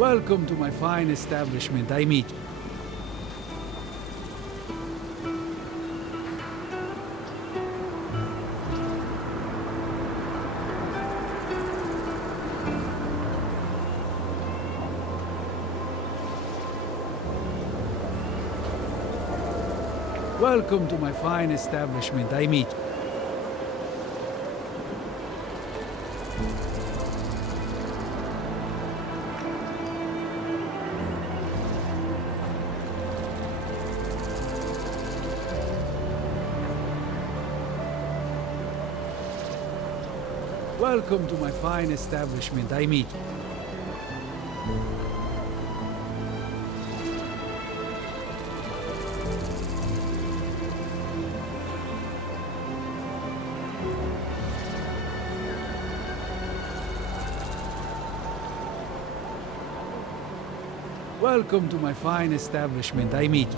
Welcome to my fine establishment. I meet. Welcome to my fine establishment. I meet. Welcome to my fine establishment. I meet. Welcome to my fine establishment. I meet.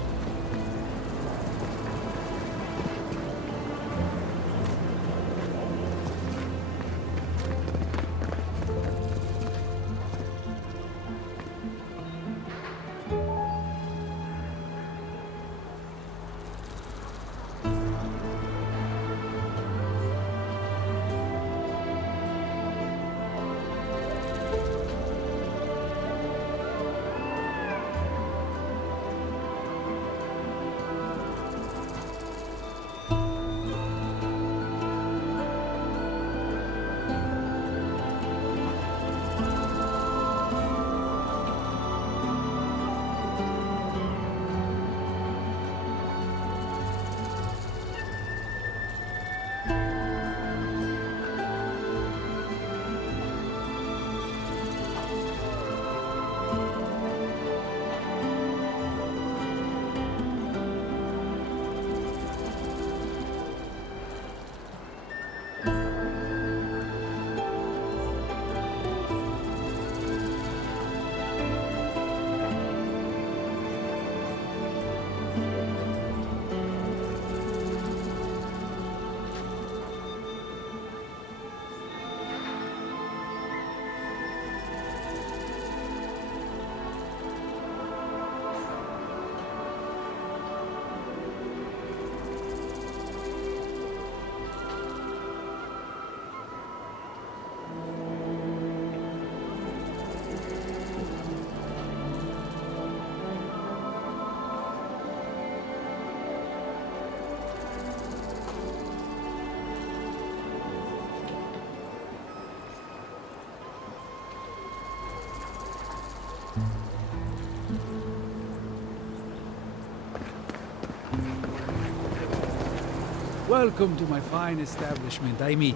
Welcome to my fine establishment. I meet.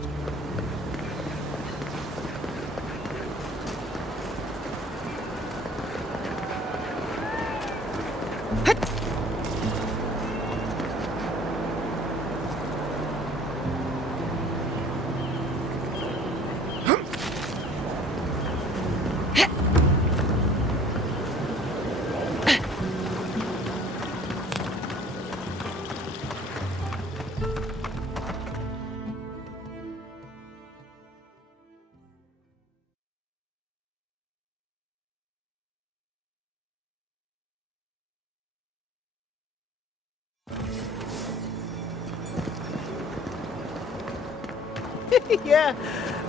Yeah,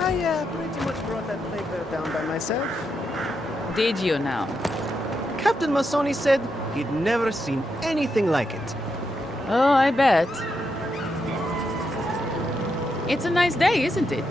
I pretty much brought that plague bear down by myself. Did you now? Captain Masoni said he'd never seen anything like it. Oh, I bet. It's a nice day, isn't it?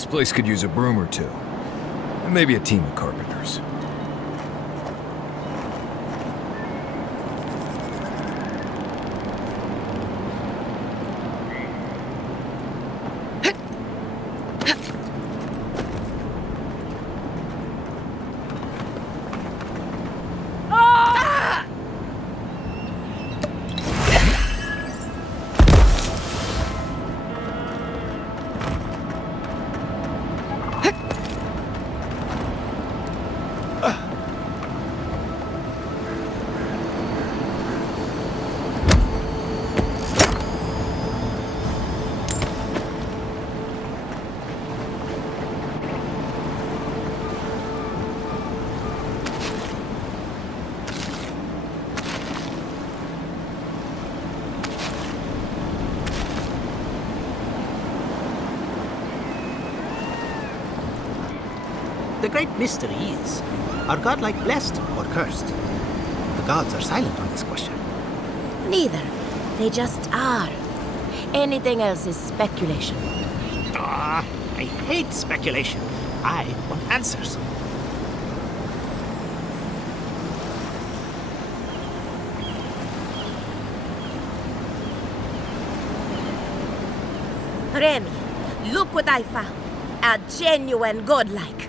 This place could use a broom or two. And maybe a team of carpenters. The great mystery is, are godlike blessed or cursed? The gods are silent on this question. Neither. They just are. Anything else is speculation. Ah, I hate speculation. I want answers. Remy, look what I found. A genuine godlike.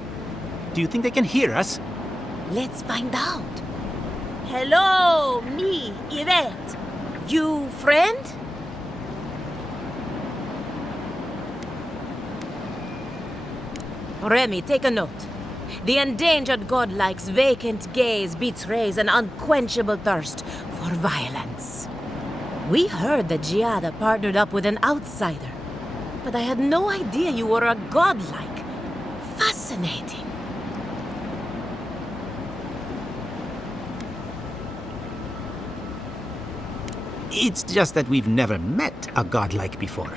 Do you think they can hear us? Let's find out. Hello, me, Yvette. You friend? Remy, take a note. The endangered godlike's vacant gaze betrays an unquenchable thirst for violence. We heard that Giada partnered up with an outsider, but I had no idea you were a godlike. Fascinating. It's just that we've never met a godlike before.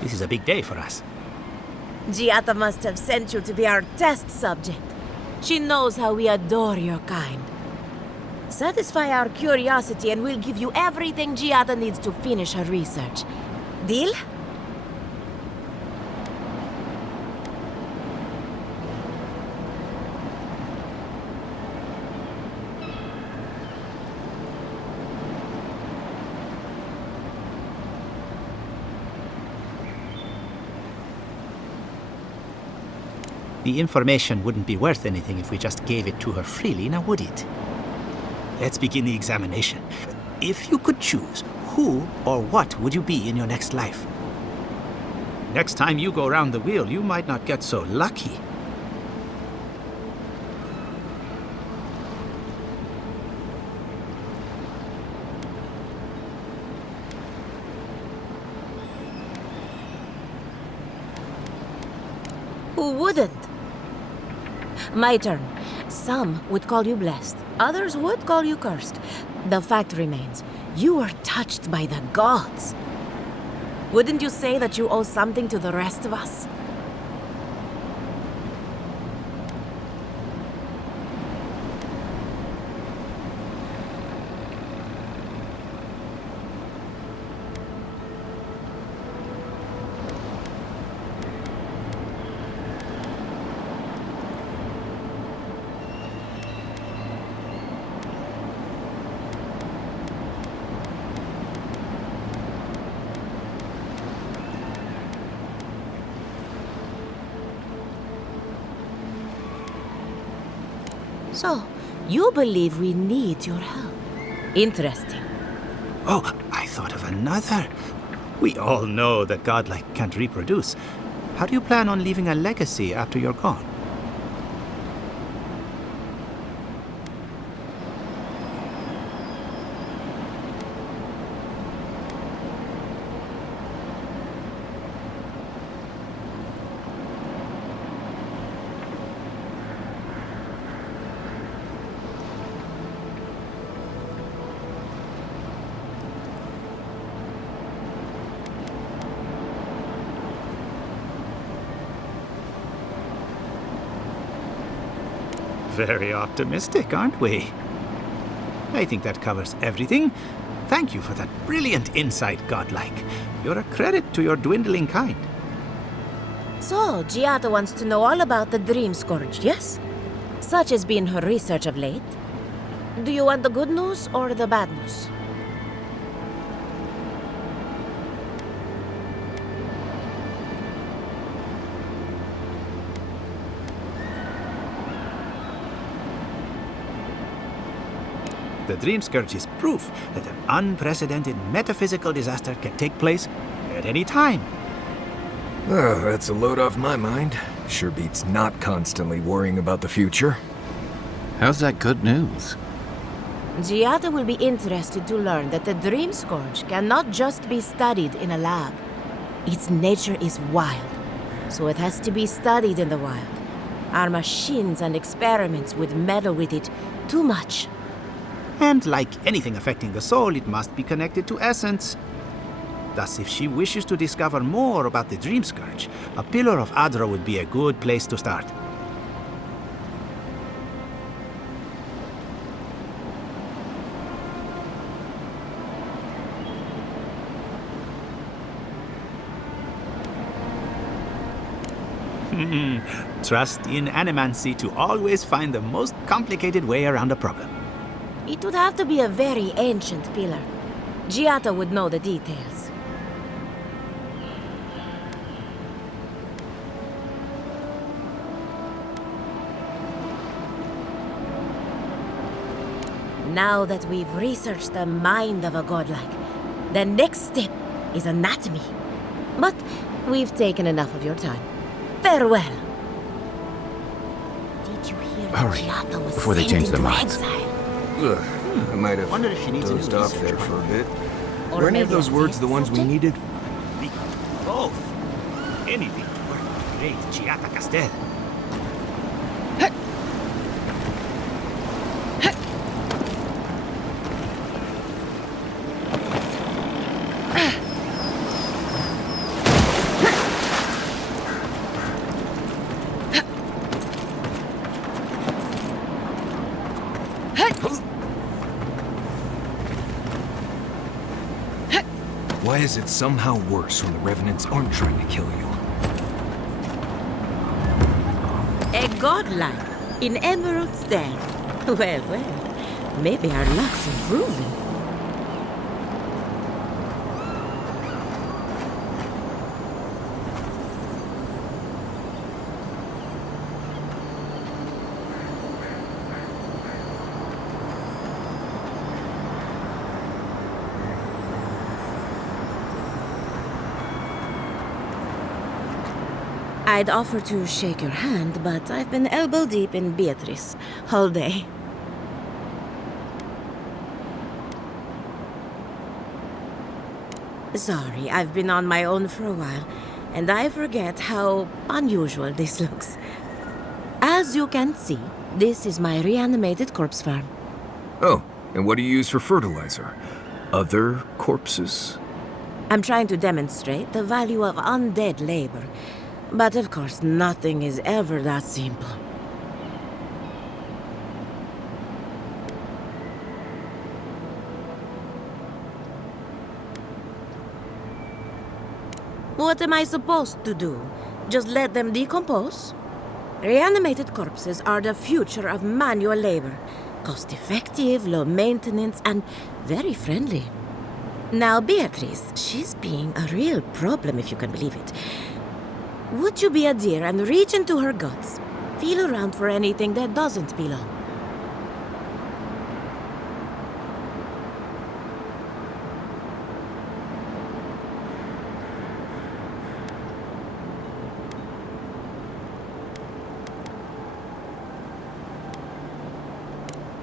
This is a big day for us. Giada must have sent you to be our test subject. She knows how we adore your kind. Satisfy our curiosity and we'll give you everything Giada needs to finish her research. Deal? The information wouldn't be worth anything if we just gave it to her freely, now would it? Let's begin the examination. If you could choose, who or what would you be in your next life? Next time you go round the wheel, you might not get so lucky. Who wouldn't? My turn. Some would call you blessed. Others would call you cursed. The fact remains, you were touched by the gods. Wouldn't you say that you owe something to the rest of us? So, you believe we need your help. Interesting. Oh, I thought of another. We all know that godlike can't reproduce. How do you plan on leaving a legacy after you're gone? Very optimistic, aren't we? I think that covers everything. Thank you for that brilliant insight, godlike. You're a credit to your dwindling kind. So, Giada wants to know all about the Dream Scourge, yes? Such has been her research of late. Do you want the good news or the bad news? The Dream Scourge is proof that an unprecedented metaphysical disaster can take place at any time. Oh, that's a load off my mind. Sure beats not constantly worrying about the future. How's that good news? Giada will be interested to learn that the Dream Scourge cannot just be studied in a lab. Its nature is wild, so it has to be studied in the wild. Our machines and experiments would meddle with it too much. And like anything affecting the soul, it must be connected to essence. Thus, if she wishes to discover more about the Dream Scourge, a Pillar of Adra would be a good place to start. Trust in animancy to always find the most complicated way around a problem. It would have to be a very ancient pillar. Giada would know the details. Now that we've researched the mind of a godlike, the next step is anatomy. But we've taken enough of your time. Farewell. Did you hear what Hurry, Giada was before they sent change their into minds. exile? Ugh, I might have Wonder if she needs a dozed new off research there for a one. bit. Or Were any of maybe those a words test the ones we subject? needed? Both. Anything to work with great Giata Castel. Why is it somehow worse when the Revenants aren't trying to kill you? A godlike in Emerald's Den. Well, well, maybe our luck's improving. I'd offer to shake your hand, but I've been elbow deep in Beatrice all day. Sorry, I've been on my own for a while, and I forget how unusual this looks. As you can see, this is my reanimated corpse farm. Oh, and what do you use for fertilizer? Other corpses? I'm trying to demonstrate the value of undead labor. But of course, nothing is ever that simple. What am I supposed to do? Just let them decompose? Reanimated corpses are the future of manual labor. Cost-effective, low maintenance, and very friendly. Now, Beatrice, she's being a real problem, if you can believe it. Would you be a dear and reach into her guts? Feel around for anything that doesn't belong.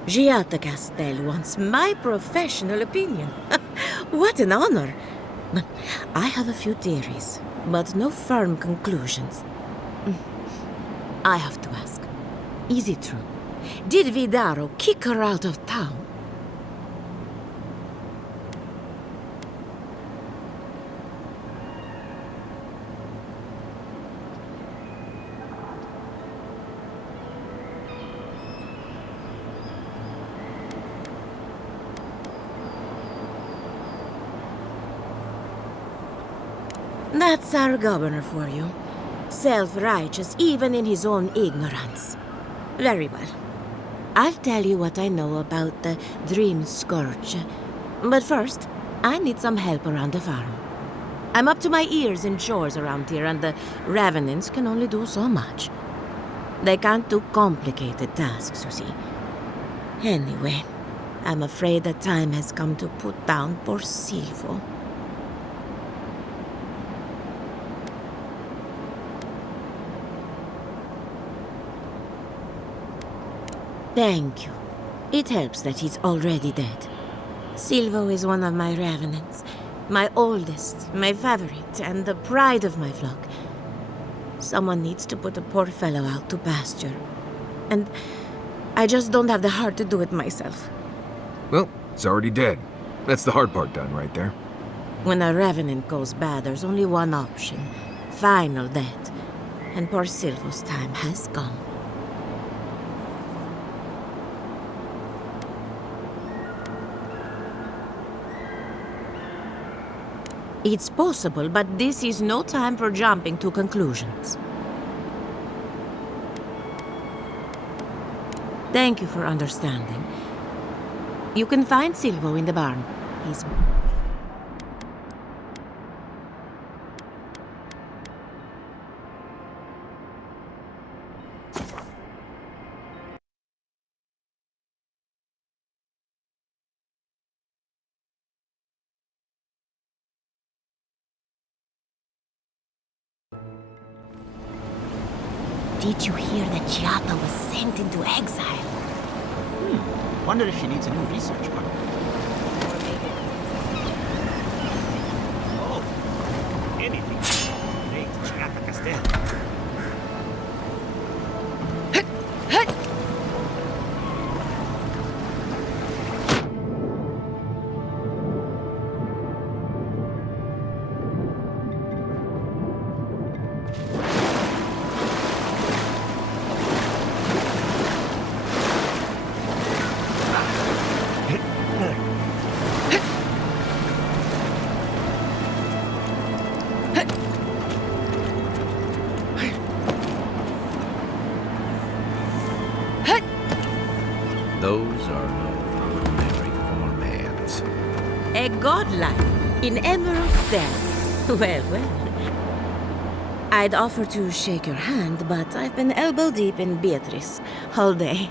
Giata Castel wants my professional opinion. What an honor! I have a few theories, but no firm conclusions. I have to ask, is it true? Did Vidaro kick her out of town? That's our governor for you. self-righteous even in his own ignorance. Very well. I'll tell you what I know about the Dream Scourge. But first, I need some help around the farm. I'm up to my ears in chores around here, and the Revenants can only do so much. They can't do complicated tasks, you see. Anyway, I'm afraid the time has come to put down poor Silvo. Thank you. It helps that he's already dead. Silvo is one of my Revenants. My oldest, my favorite, and the pride of my flock. Someone needs to put the poor fellow out to pasture. And I just don't have the heart to do it myself. Well, it's already dead. That's the hard part done right there. When a Revenant goes bad, there's only one option. Final death. And poor Silvo's time has come. It's possible, but this is no time for jumping to conclusions. Thank you for understanding. You can find Silvo in the barn. He's... Did you hear that Giada was sent into exile? Wonder if she needs a new research partner. Oh, anything. Great, Chirata Castel. Those are no ordinary farmhands. A godlike in Emerald's den. Well, well. I'd offer to shake your hand, but I've been elbow deep in Beatrice all day.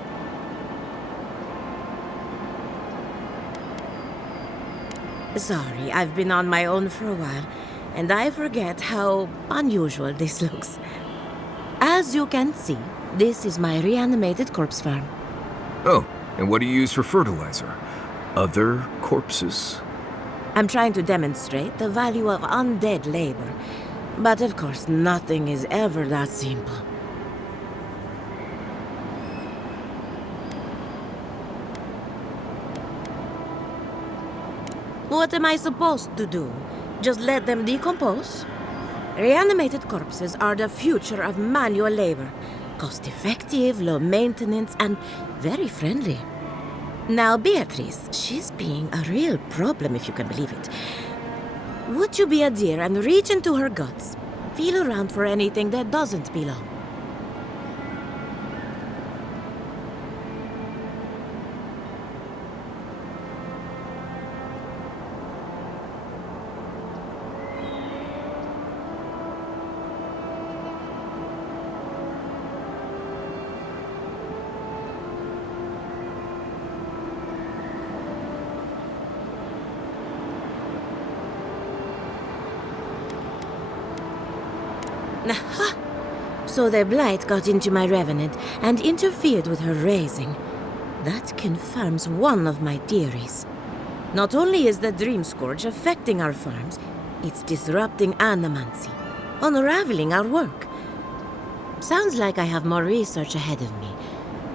Sorry, I've been on my own for a while, and I forget how unusual this looks. As you can see, this is my reanimated corpse farm. Oh, and what do you use for fertilizer? Other corpses? I'm trying to demonstrate the value of undead labor, but of course nothing is ever that simple. What am I supposed to do? Just let them decompose? Reanimated corpses are the future of manual labor. Cost-effective, low maintenance, and very friendly. Now, Beatrice, she's being a real problem, if you can believe it. Would you be a dear and reach into her guts? Feel around for anything that doesn't belong. Aha! So the blight got into my revenant and interfered with her raising. That confirms one of my theories. Not only is the Dream Scourge affecting our farms, it's disrupting animancy, unraveling our work. Sounds like I have more research ahead of me,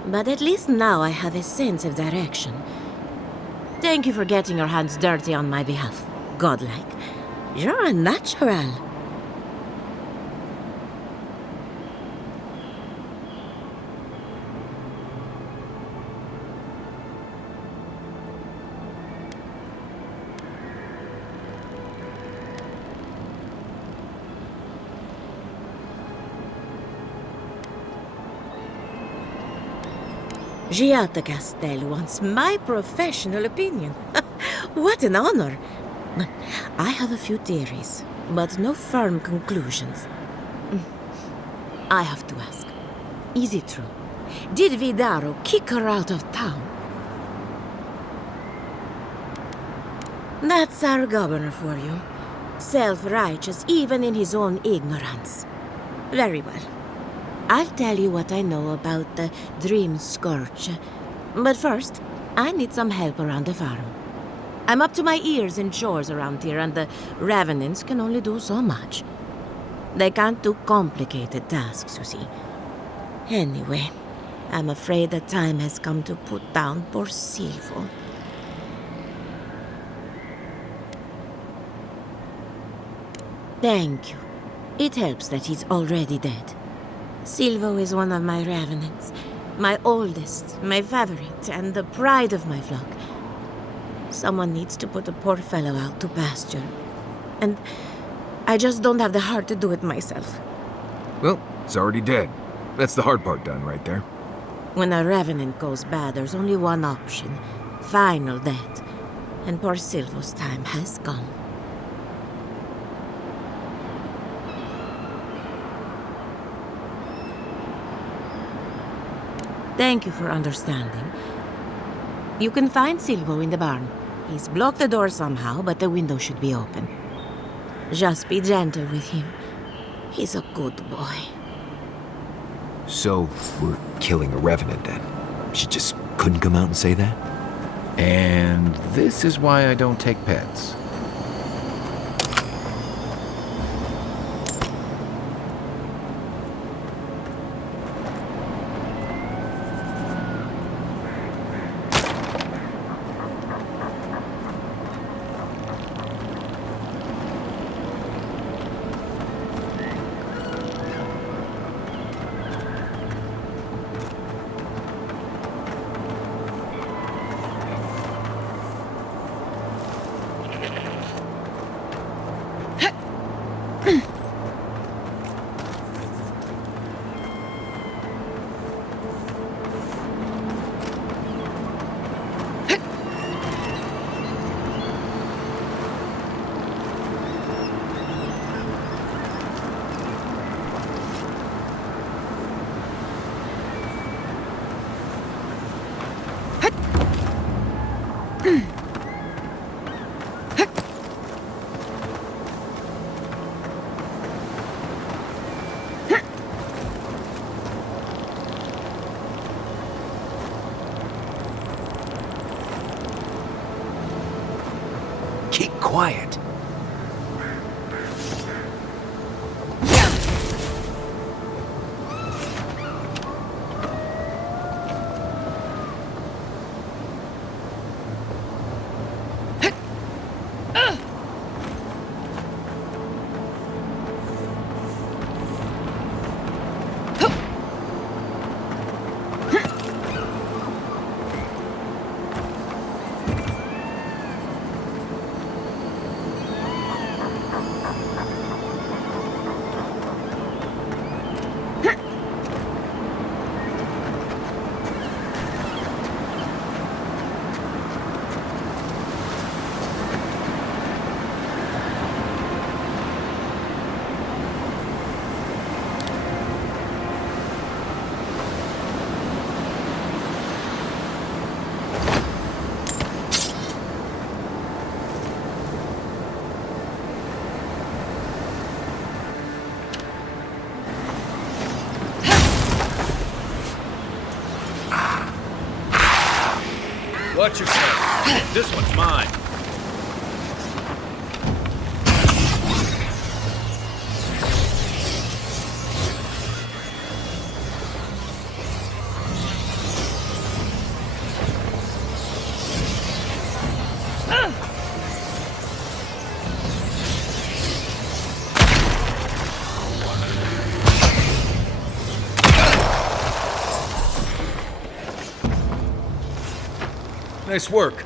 but at least now I have a sense of direction. Thank you for getting your hands dirty on my behalf, godlike. You're a natural. Giata Castel wants my professional opinion. What an honor. I have a few theories, but no firm conclusions. I have to ask, is it true? Did Vidaro kick her out of town? That's our governor for you. Self-righteous even in his own ignorance. Very well. I'll tell you what I know about the Dream Scourge. But first, I need some help around the farm. I'm up to my ears in chores around here, and the Revenants can only do so much. They can't do complicated tasks, you see. Anyway, I'm afraid the time has come to put down poor Silvo. Thank you. It helps that he's already dead. Silvo is one of my Revenants. My oldest, my favorite, and the pride of my flock. Someone needs to put the poor fellow out to pasture. And I just don't have the heart to do it myself. Well, it's already dead. That's the hard part done right there. When a Revenant goes bad, there's only one option. Final death. And poor Silvo's time has come. Thank you for understanding. You can find Silvo in the barn. He's blocked the door somehow, but the window should be open. Just be gentle with him. He's a good boy. So, we're killing a Revenant then? She just couldn't come out and say that? And this is why I don't take pets. Keep quiet. Watch yourself. This one's mine. Nice work.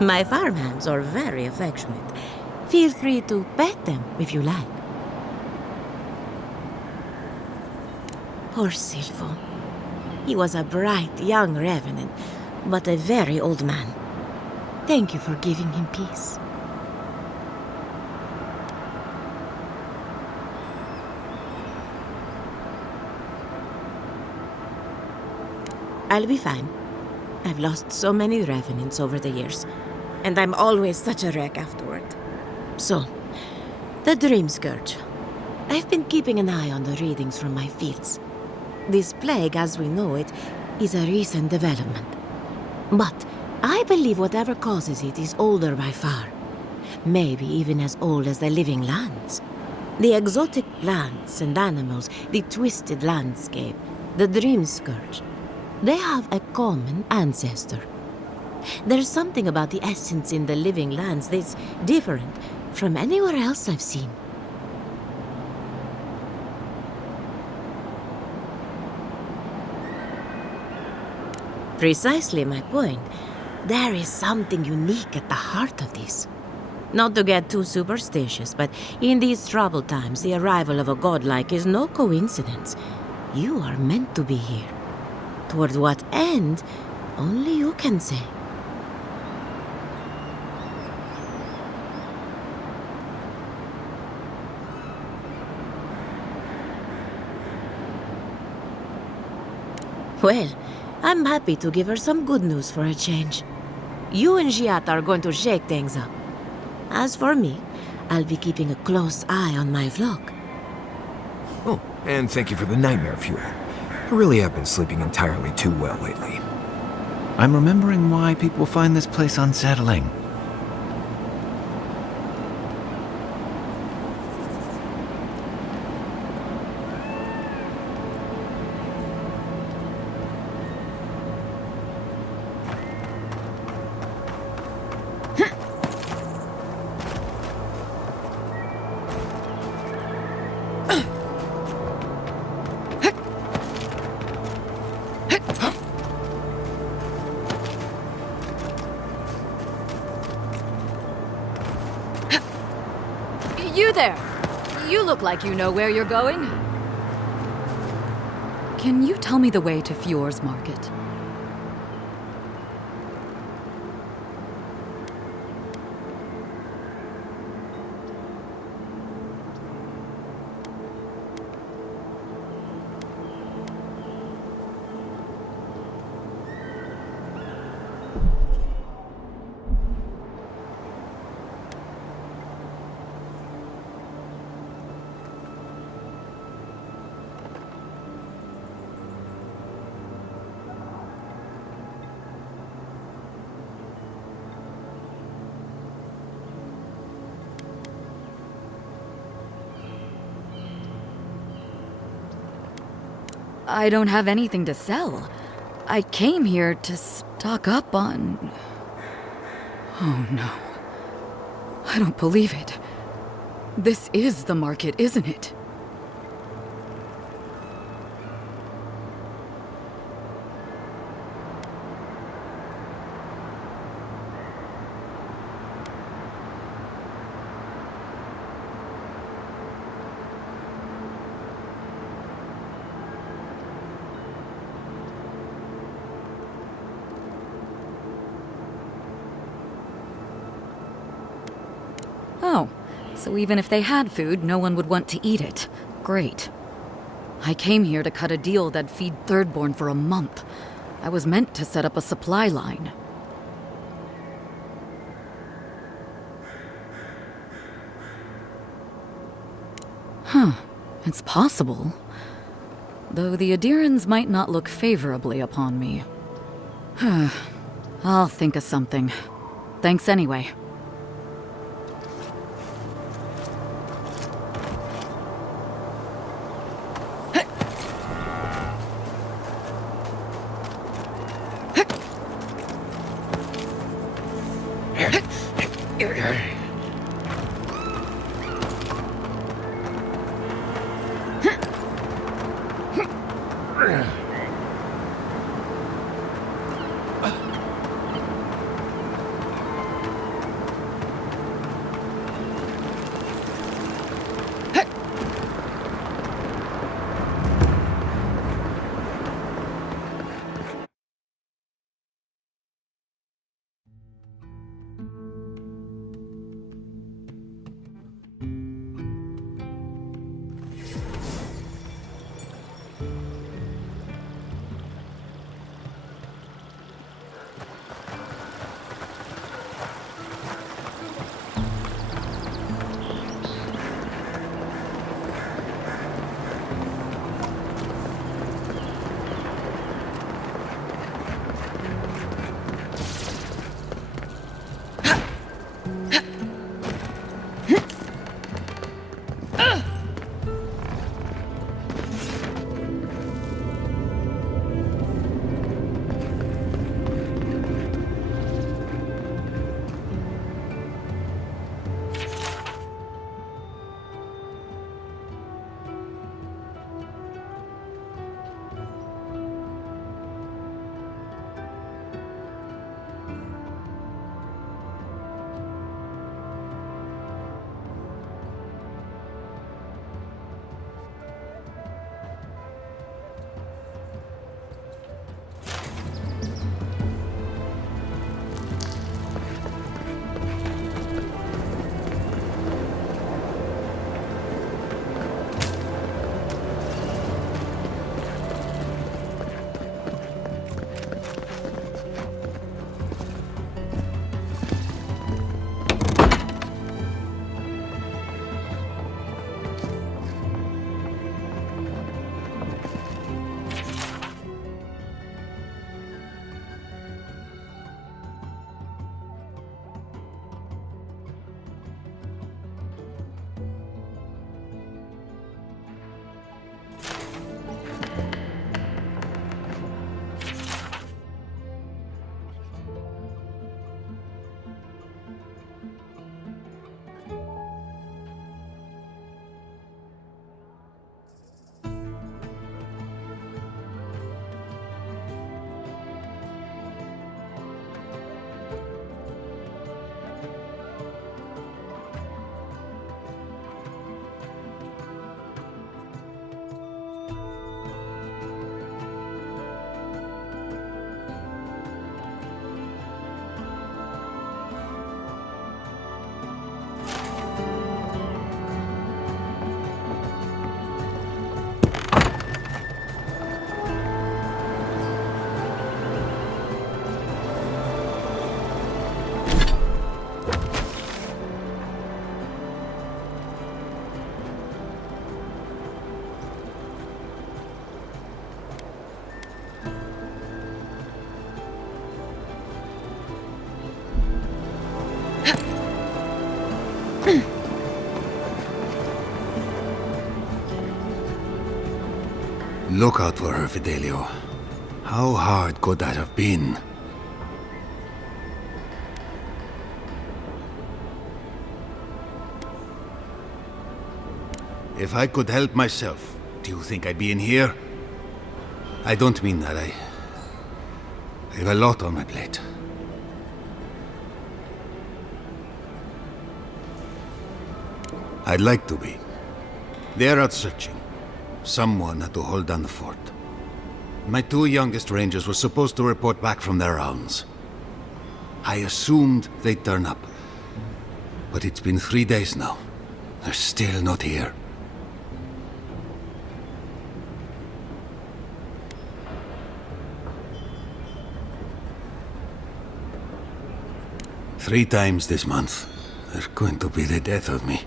My farmhands are very affectionate. Feel free to pet them if you like. Poor Thevoo. He was a bright young revenant, but a very old man. Thank you for giving him peace. I'll be fine. I've lost so many revenants over the years, and I'm always such a wreck afterward. So, the Dream Scourge. I've been keeping an eye on the readings from my fields. This plague, as we know it, is a recent development. But I believe whatever causes it is older by far. Maybe even as old as the living lands. The exotic plants and animals, the twisted landscape, the Dream Scourge. They have a common ancestor. There's something about the essence in the living lands that's different from anywhere else I've seen. Precisely my point. There is something unique at the heart of this. Not to get too superstitious, but in these troubled times, the arrival of a godlike is no coincidence. You are meant to be here. Toward what end, only you can say. Well, I'm happy to give her some good news for a change. You and Giat are going to shake things up. As for me, I'll be keeping a close eye on my flock. Oh, and thank you for the nightmare fuel. I really have been sleeping entirely too well lately. I'm remembering why people find this place unsettling. You there! You look like you know where you're going. Can you tell me the way to Fjord's Market? I don't have anything to sell. I came here to stock up on... Oh no. I don't believe it. This is the market, isn't it? Oh, so even if they had food, no one would want to eat it. Great. I came here to cut a deal that'd feed Thirdborn for a month. I was meant to set up a supply line. Huh, it's possible. Though the Adirans might not look favorably upon me. I'll think of something. Thanks anyway. Look out for her, Fidelio. How hard could that have been? If I could help myself, do you think I'd be in here? I don't mean that. I have a lot on my plate. I'd like to be. They're out searching. Someone had to hold down the fort. My 2 youngest rangers were supposed to report back from their rounds. I assumed they'd turn up. But it's been 3 days now. They're still not here. Three times this month. They're going to be the death of me.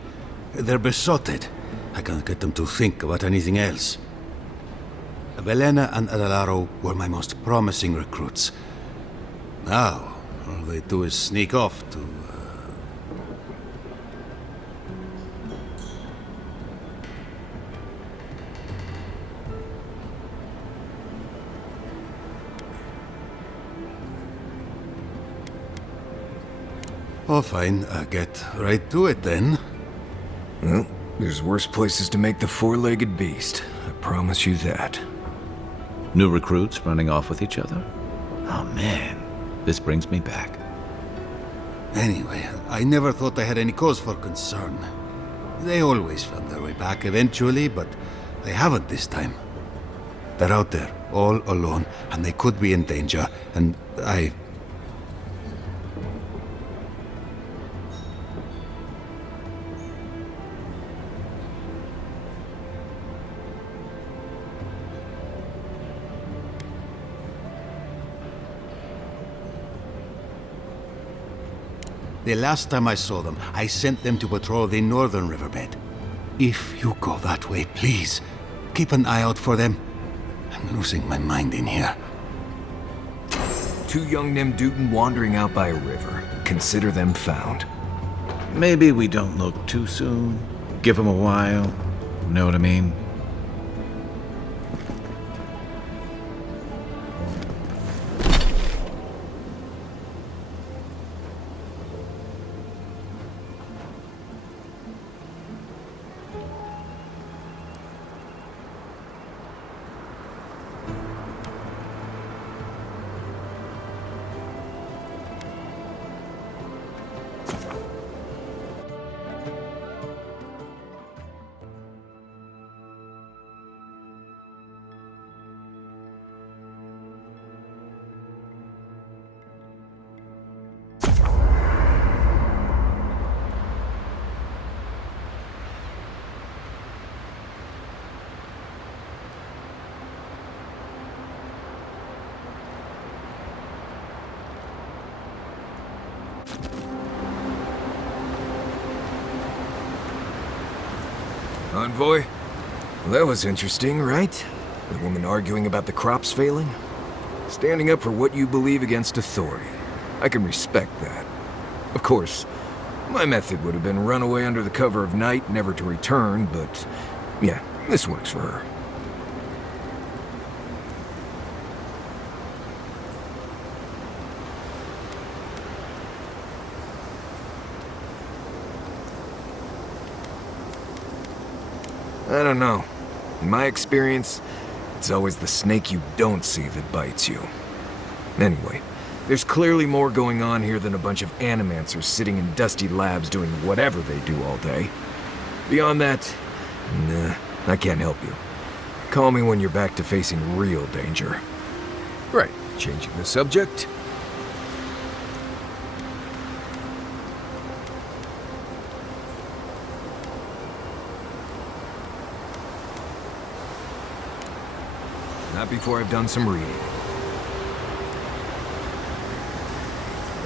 They're besotted. I can't get them to think about anything else. Belena and Adelaro were my most promising recruits. Now, all they do is sneak off to... Oh, fine. Get right to it, then. Well, there's worse places to make the four-legged beast. I promise you that. New recruits running off with each other? Oh man, this brings me back. Anyway, I never thought I had any cause for concern. They always found their way back eventually, but they haven't this time. They're out there, all alone, and they could be in danger, and I... The last time I saw them, I sent them to patrol the northern riverbed. If you go that way, please, keep an eye out for them. I'm losing my mind in here. 2 young Nemdutin wandering out by a river. Consider them found. Maybe we don't look too soon. Give them a while. Know what I mean? Envoy? Well, that was interesting, right? The woman arguing about the crops failing? Standing up for what you believe against authority. I can respect that. Of course, my method would have been run away under the cover of night, never to return, but yeah, this works for her. I don't know. In my experience, it's always the snake you don't see that bites you. Anyway, there's clearly more going on here than a bunch of animancers sitting in dusty labs doing whatever they do all day. Beyond that, nah, I can't help you. Call me when you're back to facing real danger. Right, changing the subject. Not before I've done some reading.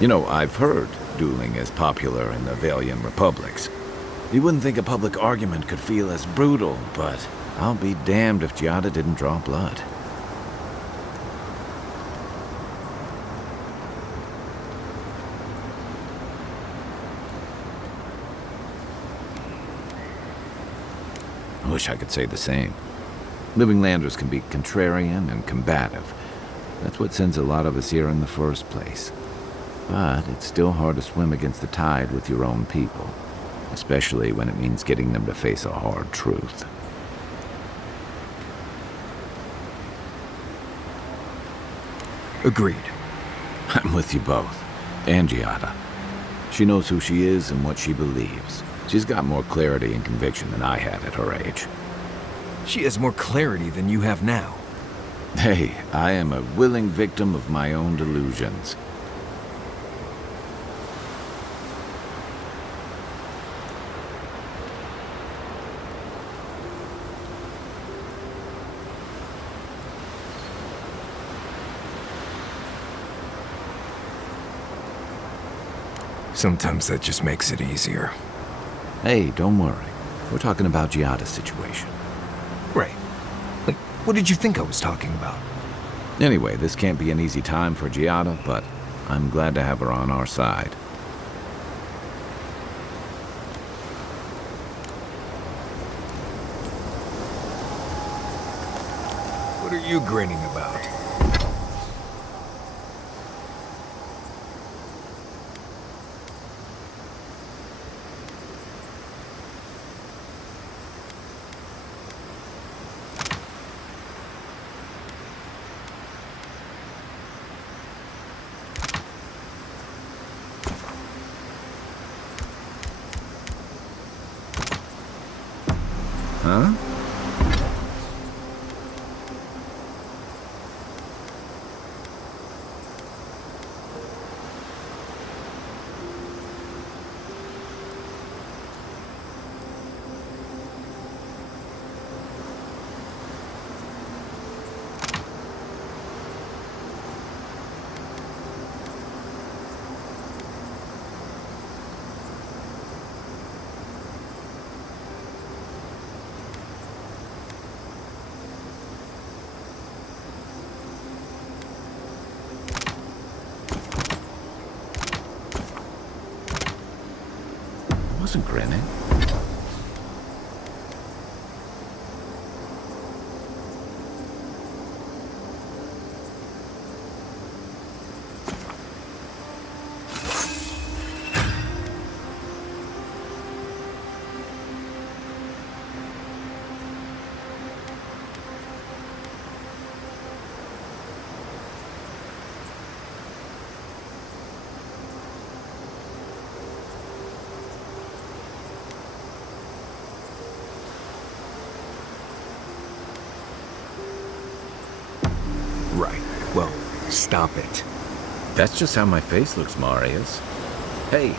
You know, I've heard dueling is popular in the Valian republics. You wouldn't think a public argument could feel as brutal, but I'll be damned if Giada didn't draw blood. I wish I could say the same. Living landers can be contrarian and combative. That's what sends a lot of us here in the first place. But it's still hard to swim against the tide with your own people, especially when it means getting them to face a hard truth. Agreed. I'm with you both. And Giada. She knows who she is and what she believes. She's got more clarity and conviction than I had at her age. She has more clarity than you have now. Hey, I am a willing victim of my own delusions. Sometimes that just makes it easier. Hey, don't worry. We're talking about Giada's situation. Right. Like, what did you think I was talking about? Anyway, this can't be an easy time for Giada, but I'm glad to have her on our side. What are you grinning about? Huh? I wasn't grinning. Right. Well, stop it. That's just how my face looks, Marius. Hey.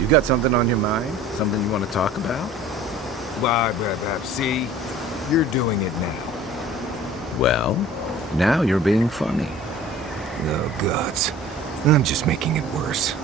You got something on your mind? Something you want to talk about? See? You're doing it now. Well, now you're being funny. Oh, gods. I'm just making it worse.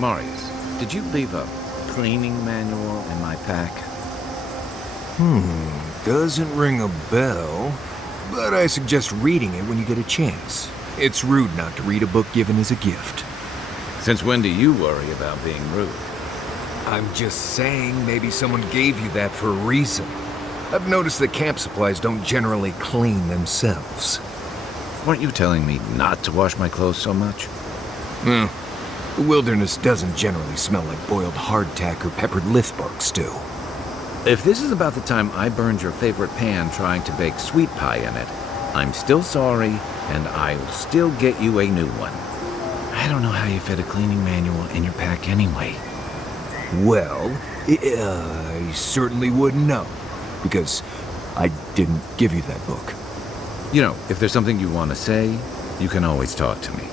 Marius, did you leave a cleaning manual in my pack? Doesn't ring a bell, but I suggest reading it when you get a chance. It's rude not to read a book given as a gift. Since when do you worry about being rude? I'm just saying maybe someone gave you that for a reason. I've noticed that camp supplies don't generally clean themselves. Weren't you telling me not to wash my clothes so much? The wilderness doesn't generally smell like boiled hardtack or peppered lithbark stew. If this is about the time I burned your favorite pan trying to bake sweet pie in it, I'm still sorry, and I'll still get you a new one. I don't know how you fit a cleaning manual in your pack anyway. Well, I certainly wouldn't know, because I didn't give you that book. You know, if there's something you want to say, you can always talk to me.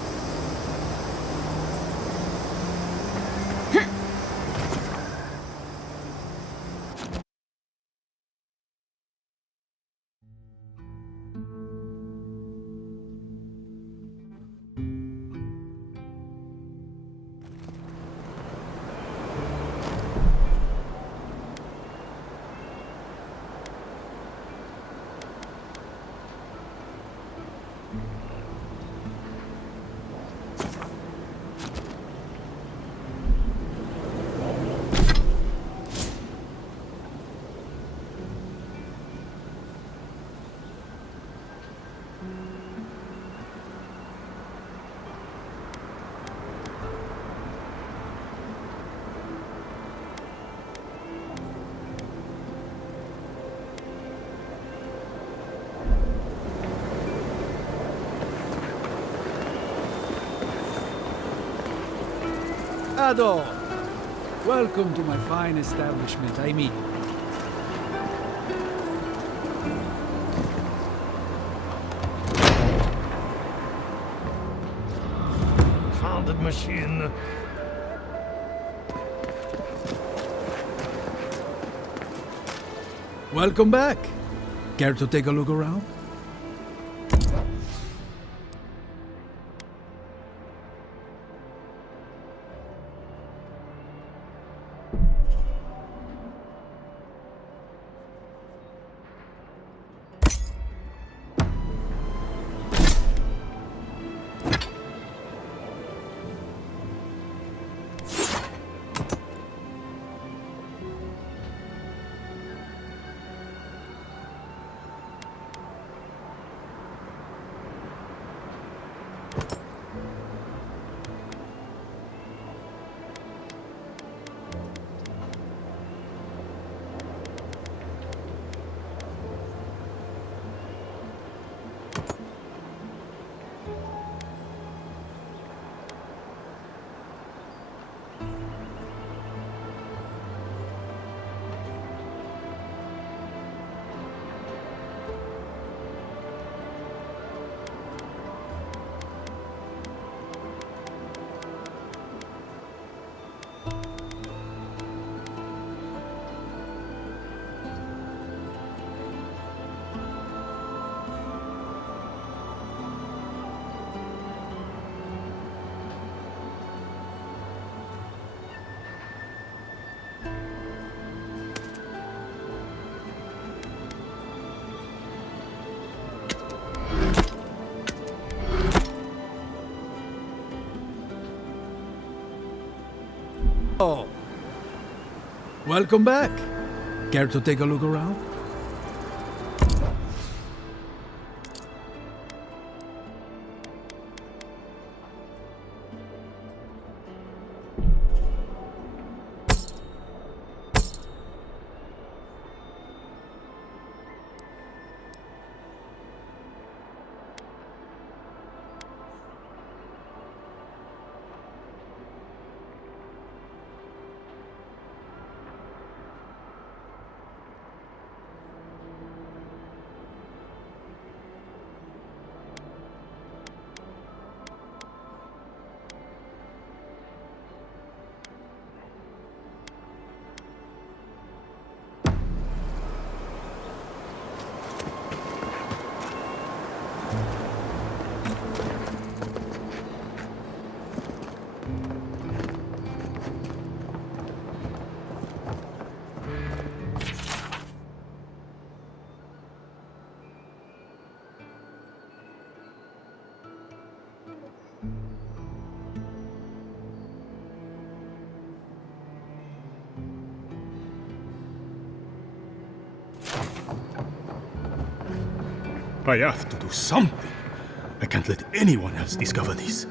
Adol! Welcome to my fine establishment, I mean. Founded machine. Welcome back. Care to take a look around? Oh. Welcome back. Care to take a look around? I have to do something. I can't let anyone else discover this.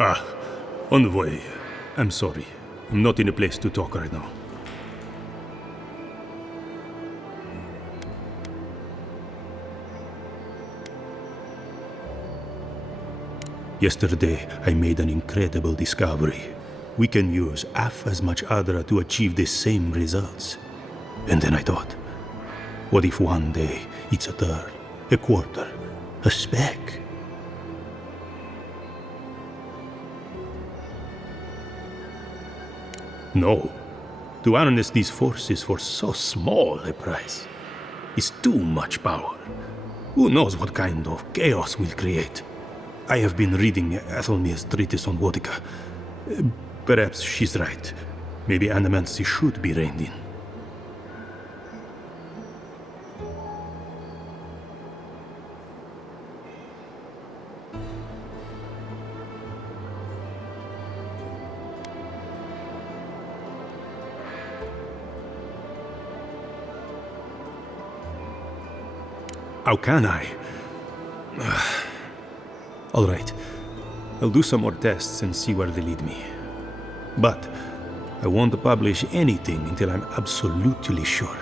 Ah, Envoy. I'm sorry. I'm not in a place to talk right now. Yesterday, I made an incredible discovery. We can use half as much Adra to achieve the same results. And then I thought, what if one day it's a third, a quarter, a speck? No. To harness these forces for so small a price is too much power. Who knows what kind of chaos we'll create? I have been reading Athelmir's treatise on Wodica. Perhaps she's right. Maybe animancy should be reined in. How can I? All right. I'll do some more tests and see where they lead me. But I won't publish anything until I'm absolutely sure.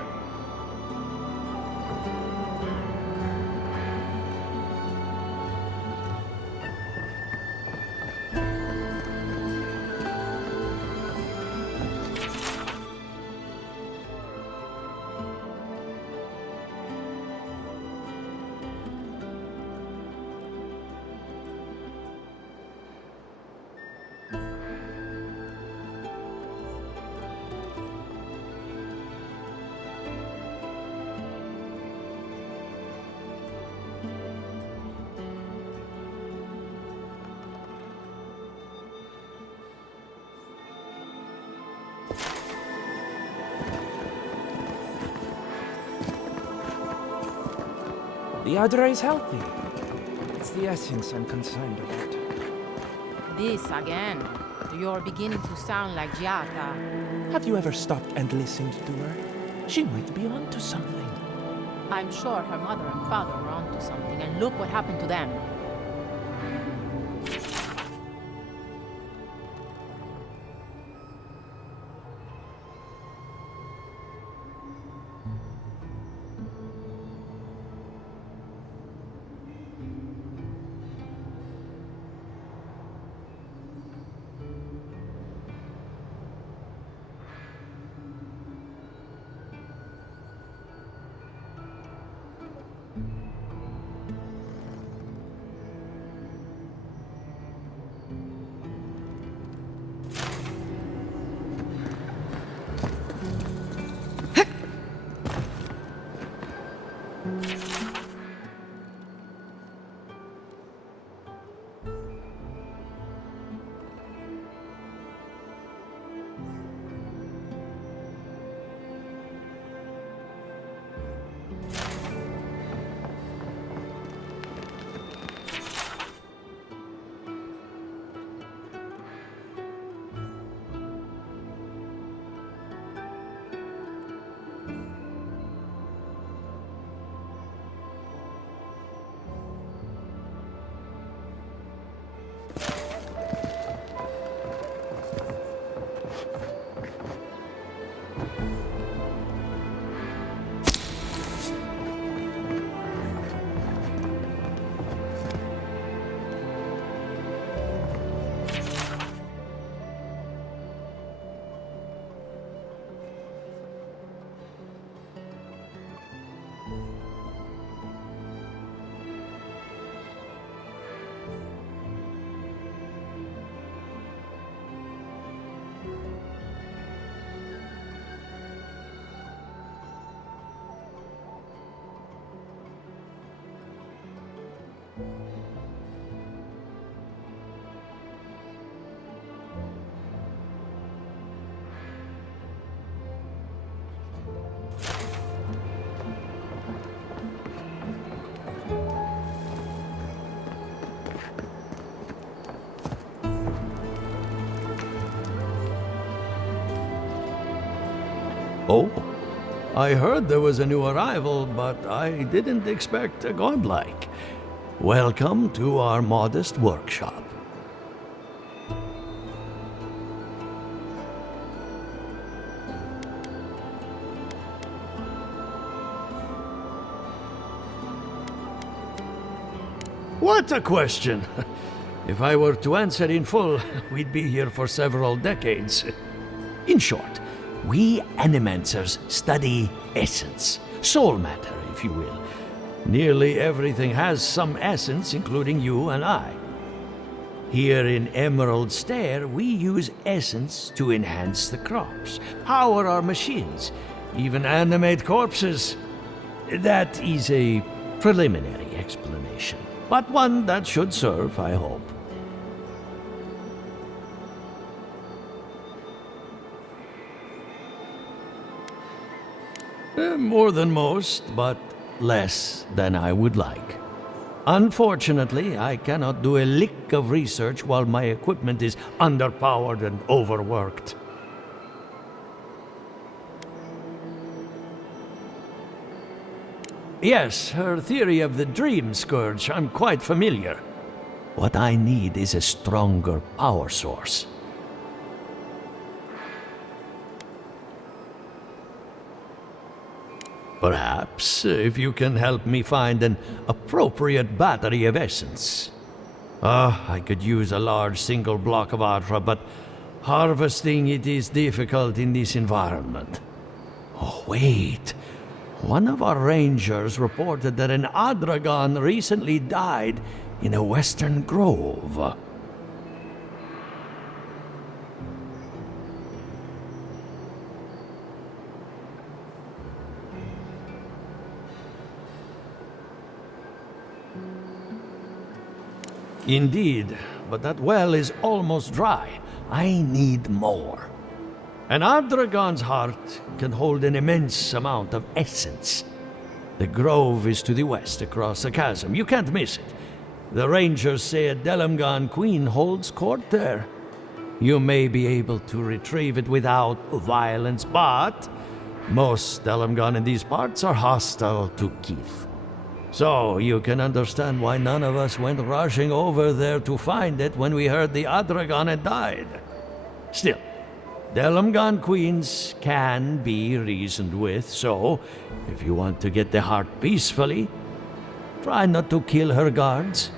The Adra is healthy. It's the essence I'm concerned about. This again. You're beginning to sound like Giada. Have you ever stopped and listened to her? She might be onto something. I'm sure her mother and father were onto something, and look what happened to them. Oh, I heard there was a new arrival, but I didn't expect a godlike. Welcome to our modest workshop. What a question! If I were to answer in full, we'd be here for several decades. In short, we Animancers study essence, soul matter, if you will. Nearly everything has some essence, including you and I. Here in Emerald Stair, we use essence to enhance the crops, power our machines, even animate corpses. That is a preliminary explanation, but one that should serve, I hope. More than most, but less than I would like. Unfortunately, I cannot do a lick of research while my equipment is underpowered and overworked. Yes, her theory of the dream scourge, I'm quite familiar. What I need is a stronger power source. Perhaps, if you can help me find an appropriate battery of essence. I could use a large single block of Atra, but harvesting it is difficult in this environment. Oh, wait. One of our rangers reported that an Adragon recently died in a western grove. Indeed, but that well is almost dry. I need more. An Ardragon's heart can hold an immense amount of essence. The grove is to the west, across the chasm. You can't miss it. The rangers say a Delamgan queen holds court there. You may be able to retrieve it without violence, but most Delamgan in these parts are hostile to Keith. So, you can understand why none of us went rushing over there to find it when we heard the Adragon had died. Still, Delamgan queens can be reasoned with, so if you want to get the heart peacefully, try not to kill her guards.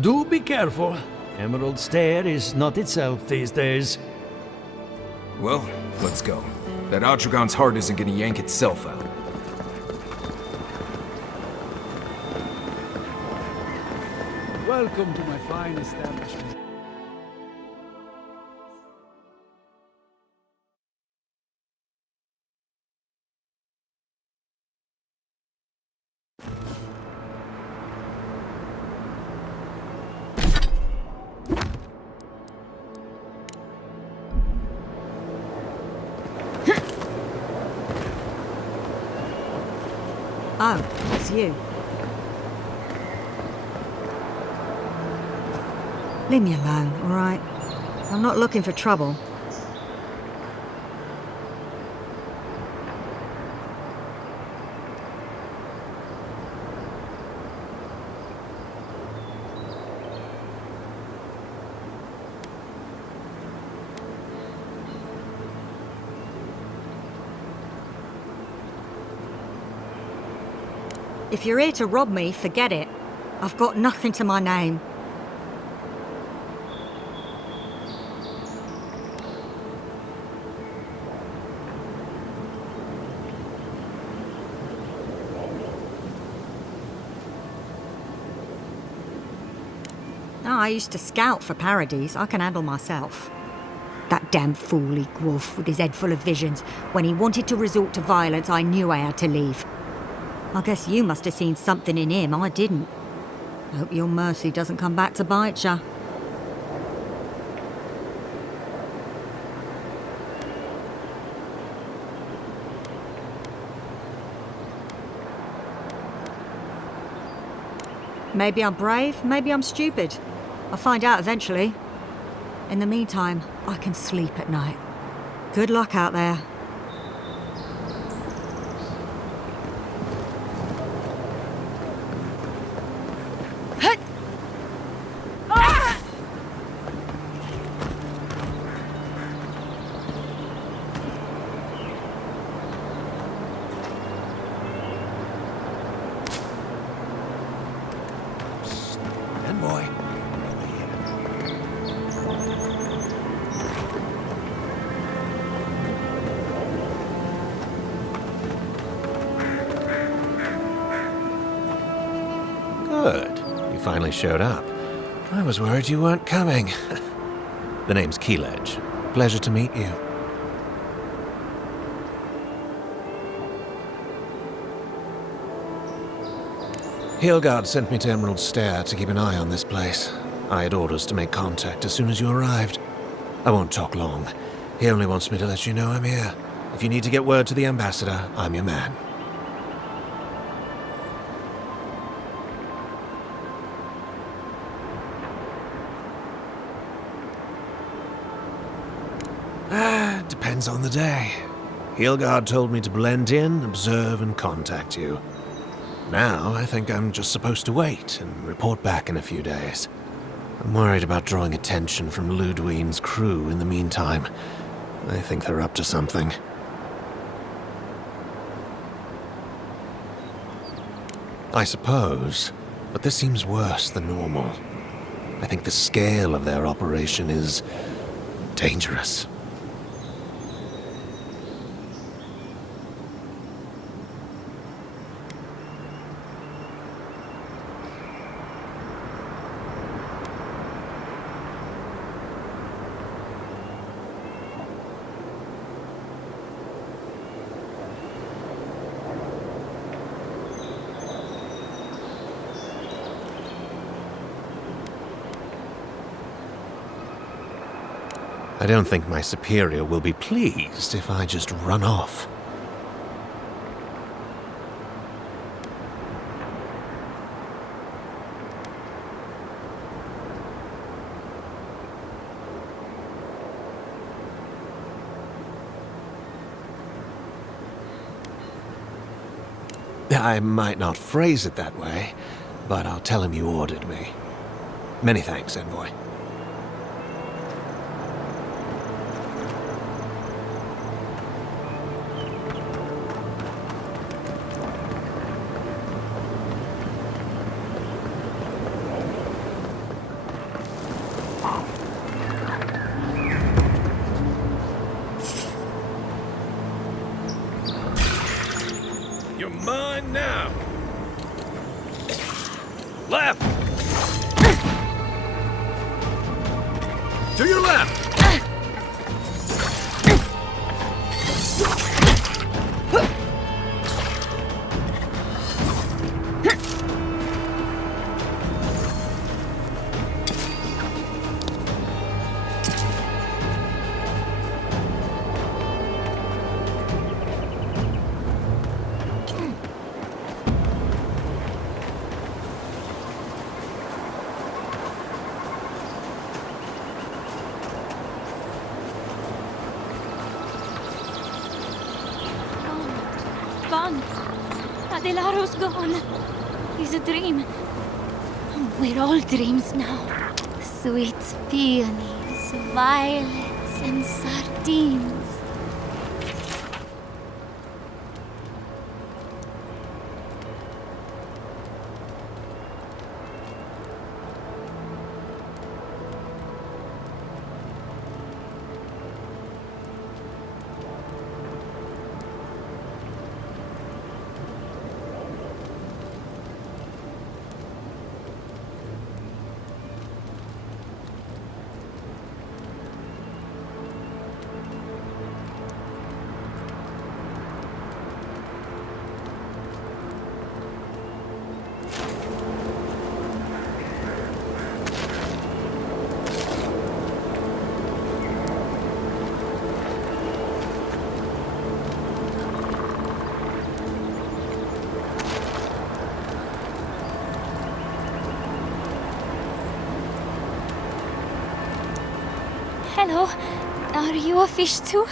Do be careful. Emerald Stair is not itself these days. Well, let's go. That Atragon's heart isn't gonna yank itself out. Welcome to my fine establishment. Oh, it's you. Leave me alone, all right? I'm not looking for trouble. If you're here to rob me, forget it. I've got nothing to my name. Oh, I used to scout for Paradise. I can handle myself. That damn fool Wolf with his head full of visions. When he wanted to resort to violence, I knew I had to leave. I guess you must have seen something in him I didn't. Hope your mercy doesn't come back to bite ya. Maybe I'm brave, maybe I'm stupid. I'll find out eventually. In the meantime, I can sleep at night. Good luck out there. Envoy. Good. You finally showed up. I was worried you weren't coming. The name's Keeledge. Pleasure to meet you. Hilgard sent me to Emerald Stair to keep an eye on this place. I had orders to make contact as soon as you arrived. I won't talk long. He only wants me to let you know I'm here. If you need to get word to the ambassador, I'm your man. Depends on the day. Hilgard told me to blend in, observe, and contact you. Now, I think I'm just supposed to wait and report back in a few days. I'm worried about drawing attention from Ludwine's crew in the meantime. I think they're up to something. I suppose, but this seems worse than normal. I think the scale of their operation is dangerous. I don't think my superior will be pleased if I just run off. I might not phrase it that way, but I'll tell him you ordered me. Many thanks, Envoy. You're mine now. Left. To your left. gone. Adelaro's gone. He's a dream. We're all dreams now. Sweet peonies, violets, and sardines. Hello, are you a fish too?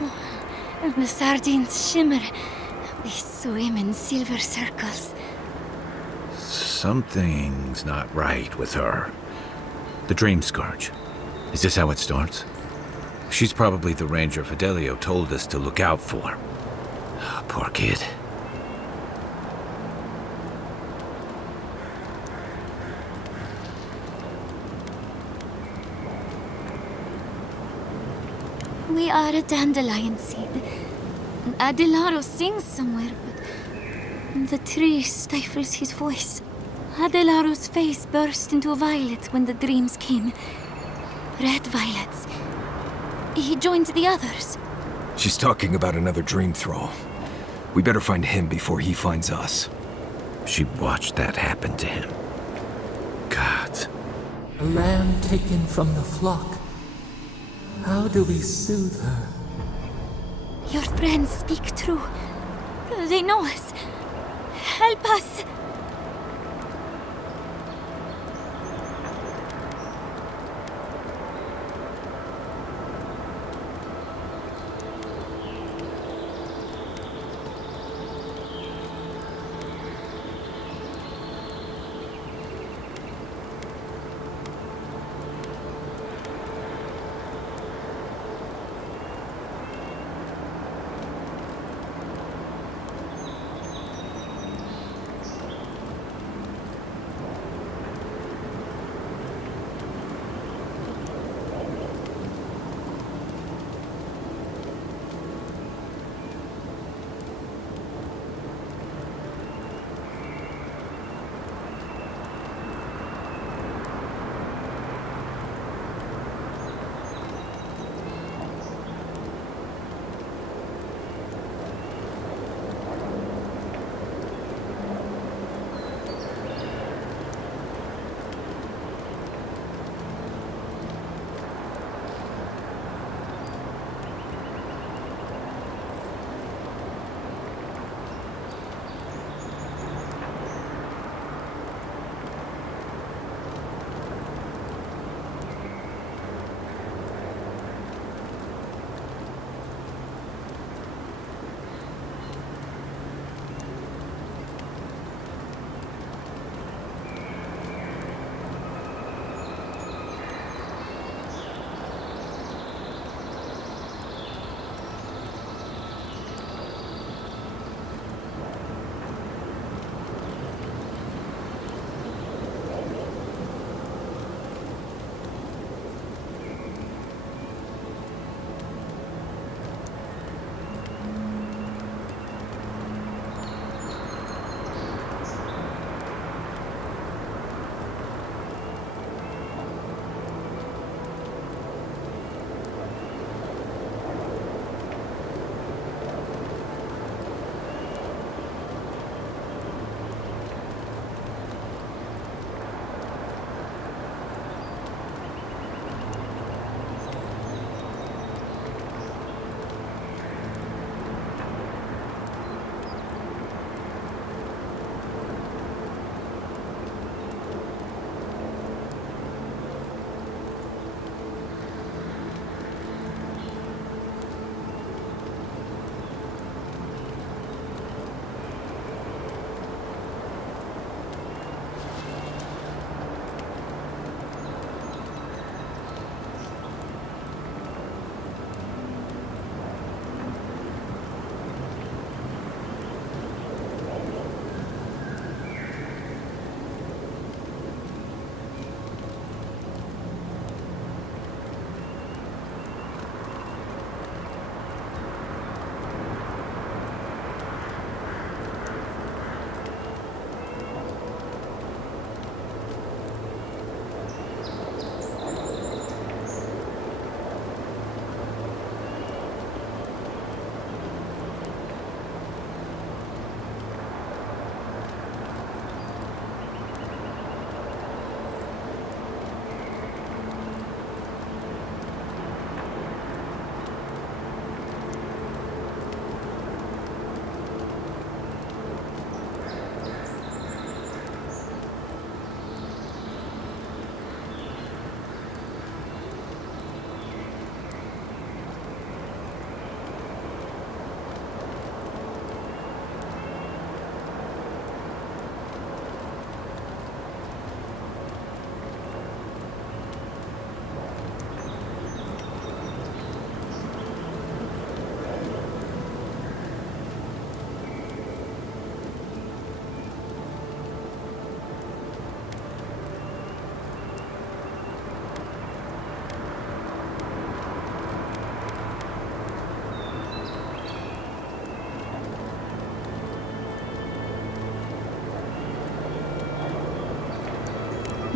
Oh, the sardines shimmer. They swim in silver circles. Something's not right with her. The Dream Scourge. Is this how it starts? She's probably the ranger Fidelio told us to look out for. Poor kid. We are a dandelion seed. Adelaro sings somewhere, but the tree stifles his voice. Adelaro's face burst into violet when the dreams came. Red violets. He joined the others. She's talking about another dream thrall. We better find him before he finds us. She watched that happen to him. God. A lamb taken from the flock. How do we soothe her? Your friends speak true. They know us. Help us!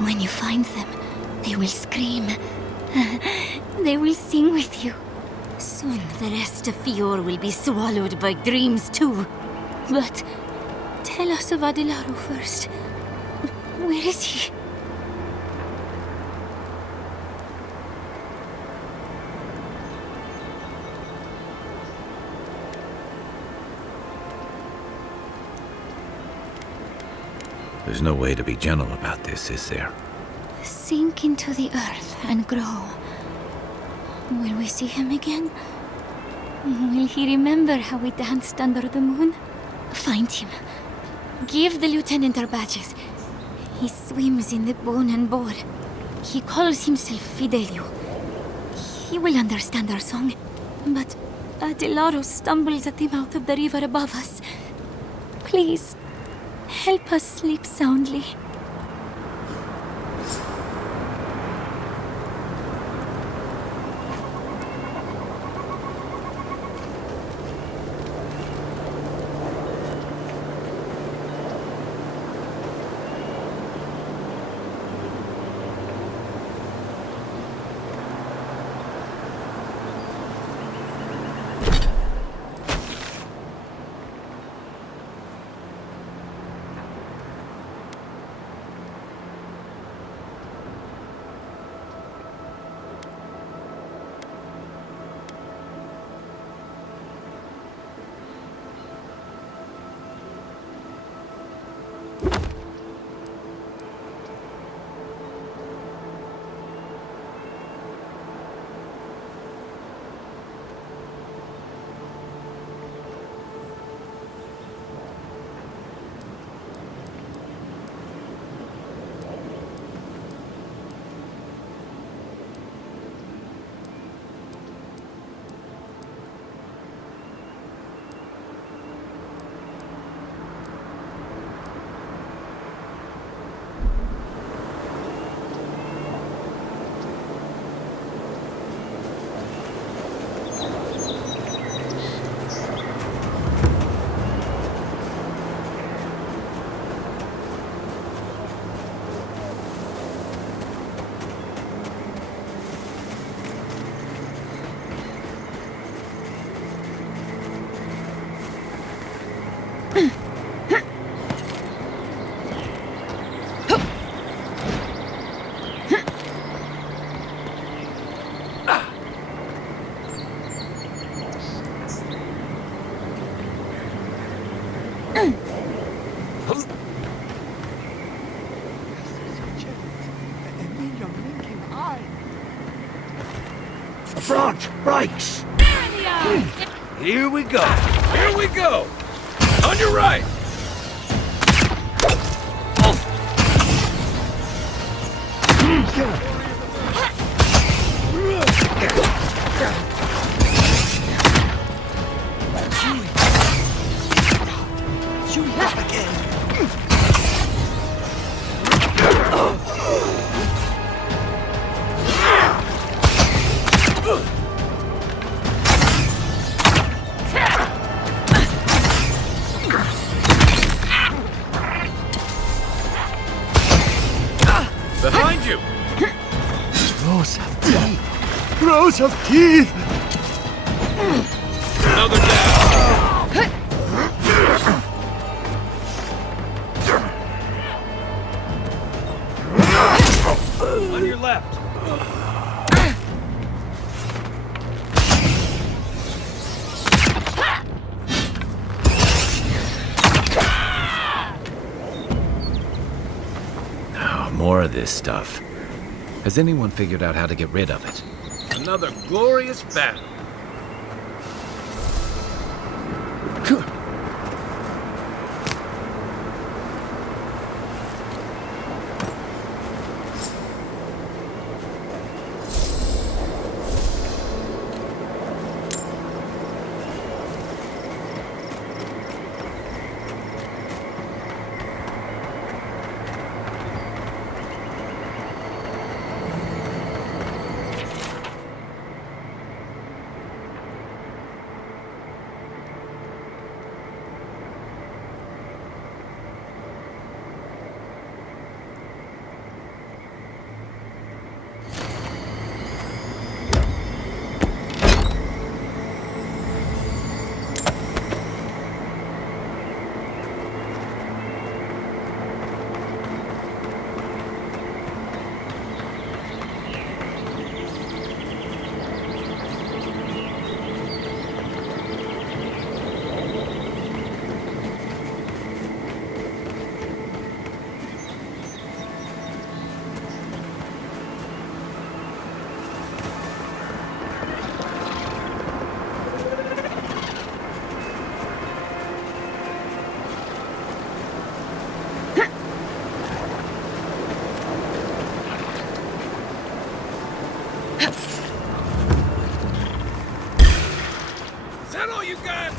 When you find them, they will scream. They will sing with you. Soon the rest of Fior will be swallowed by dreams too. But tell us of Adelaro first. Where is he? There's no way to be gentle about this, is there? Sink into the earth and grow. Will we see him again? Will he remember how we danced under the moon? Find him. Give the lieutenant our badges. He swims in the bone and boar. He calls himself Fidelio. He will understand our song. But Adelaro stumbles at the mouth of the river above us. Please, help us sleep soundly. Front, brakes! Here we go! Here we go! On your right! Shoot up again! Behind you! Rows of teeth! Rows of teeth! Another down! On your left! More of this stuff. Has anyone figured out how to get rid of it? Another glorious battle!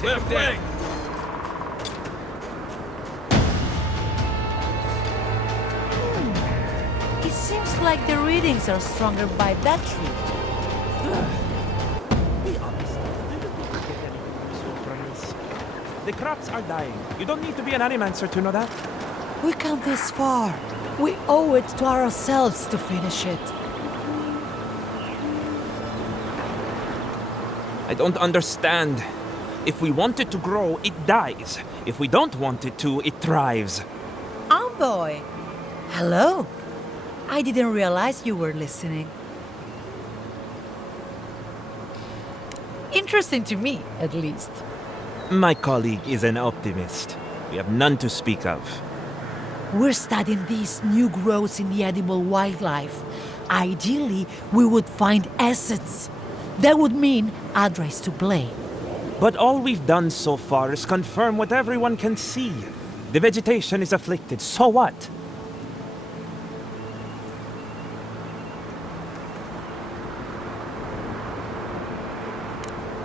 Left flank! It seems like the readings are stronger by that tree. Be honest. Do you think we get anything useful from this? The crops are dying. You don't need to be an animancer to know that. We come this far. We owe it to ourselves to finish it. I don't understand. If we want it to grow, it dies. If we don't want it to, it thrives. Boy. Hello. I didn't realize you were listening. Interesting to me, at least. My colleague is an optimist. We have none to speak of. We're studying these new growths in the edible wildlife. Ideally, we would find essence. That would mean Adra's to blame. But all we've done so far is confirm what everyone can see. The vegetation is afflicted, so what?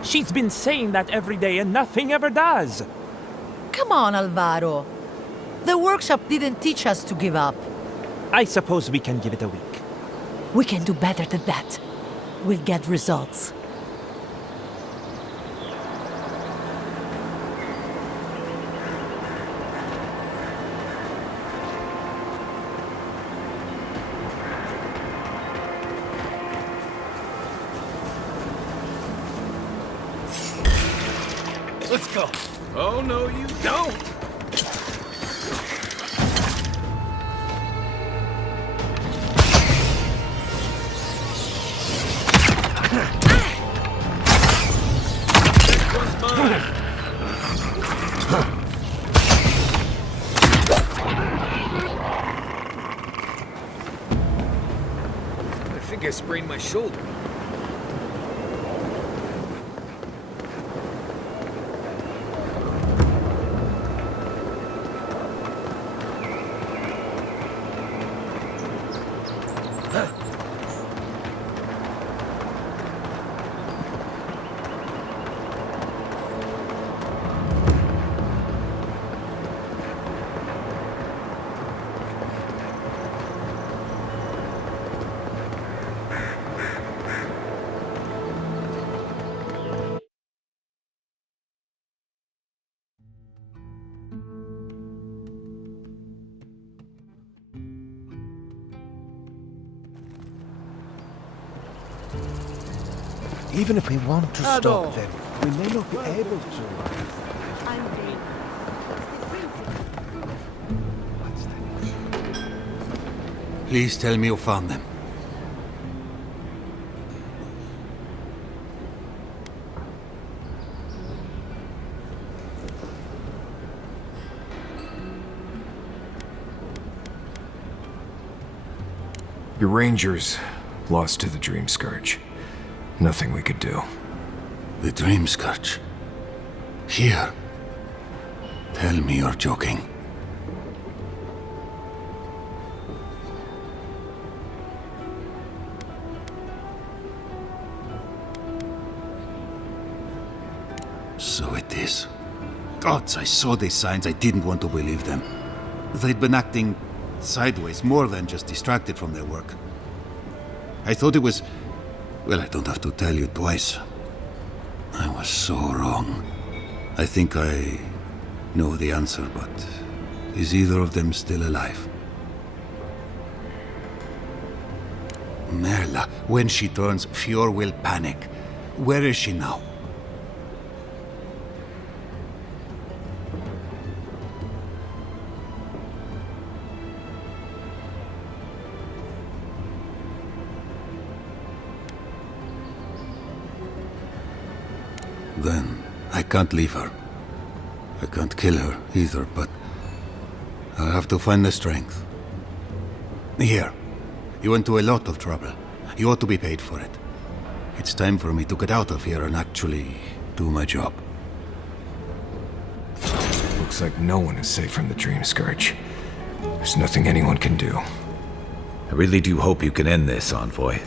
She's been saying that every day and nothing ever does. Come on, Alvaro. The workshop didn't teach us to give up. I suppose we can give it a week. We can do better than that. We'll get results. Let's go. Oh, no, you don't. Next one's mine. I think I sprained my shoulder. Even if we want to stop them, we may not be able to. Please tell me you found them. Your rangers lost to the Dream Scourge. Nothing we could do. The Dream Scourge? Here? Tell me you're joking. So it is. Gods, I saw these signs. I didn't want to believe them. They'd been acting sideways, more than just distracted from their work. I thought it was... Well, I don't have to tell you twice. I was so wrong. I think I know the answer, but is either of them still alive? Merla, when she turns, Fior will panic. Where is she now? Then I can't leave her. I can't kill her either, but I'll have to find the strength. Here, you went to a lot of trouble. You ought to be paid for it. It's time for me to get out of here and actually do my job. Looks like no one is safe from the Dream Scourge. There's nothing anyone can do. I really do hope you can end this, Envoy.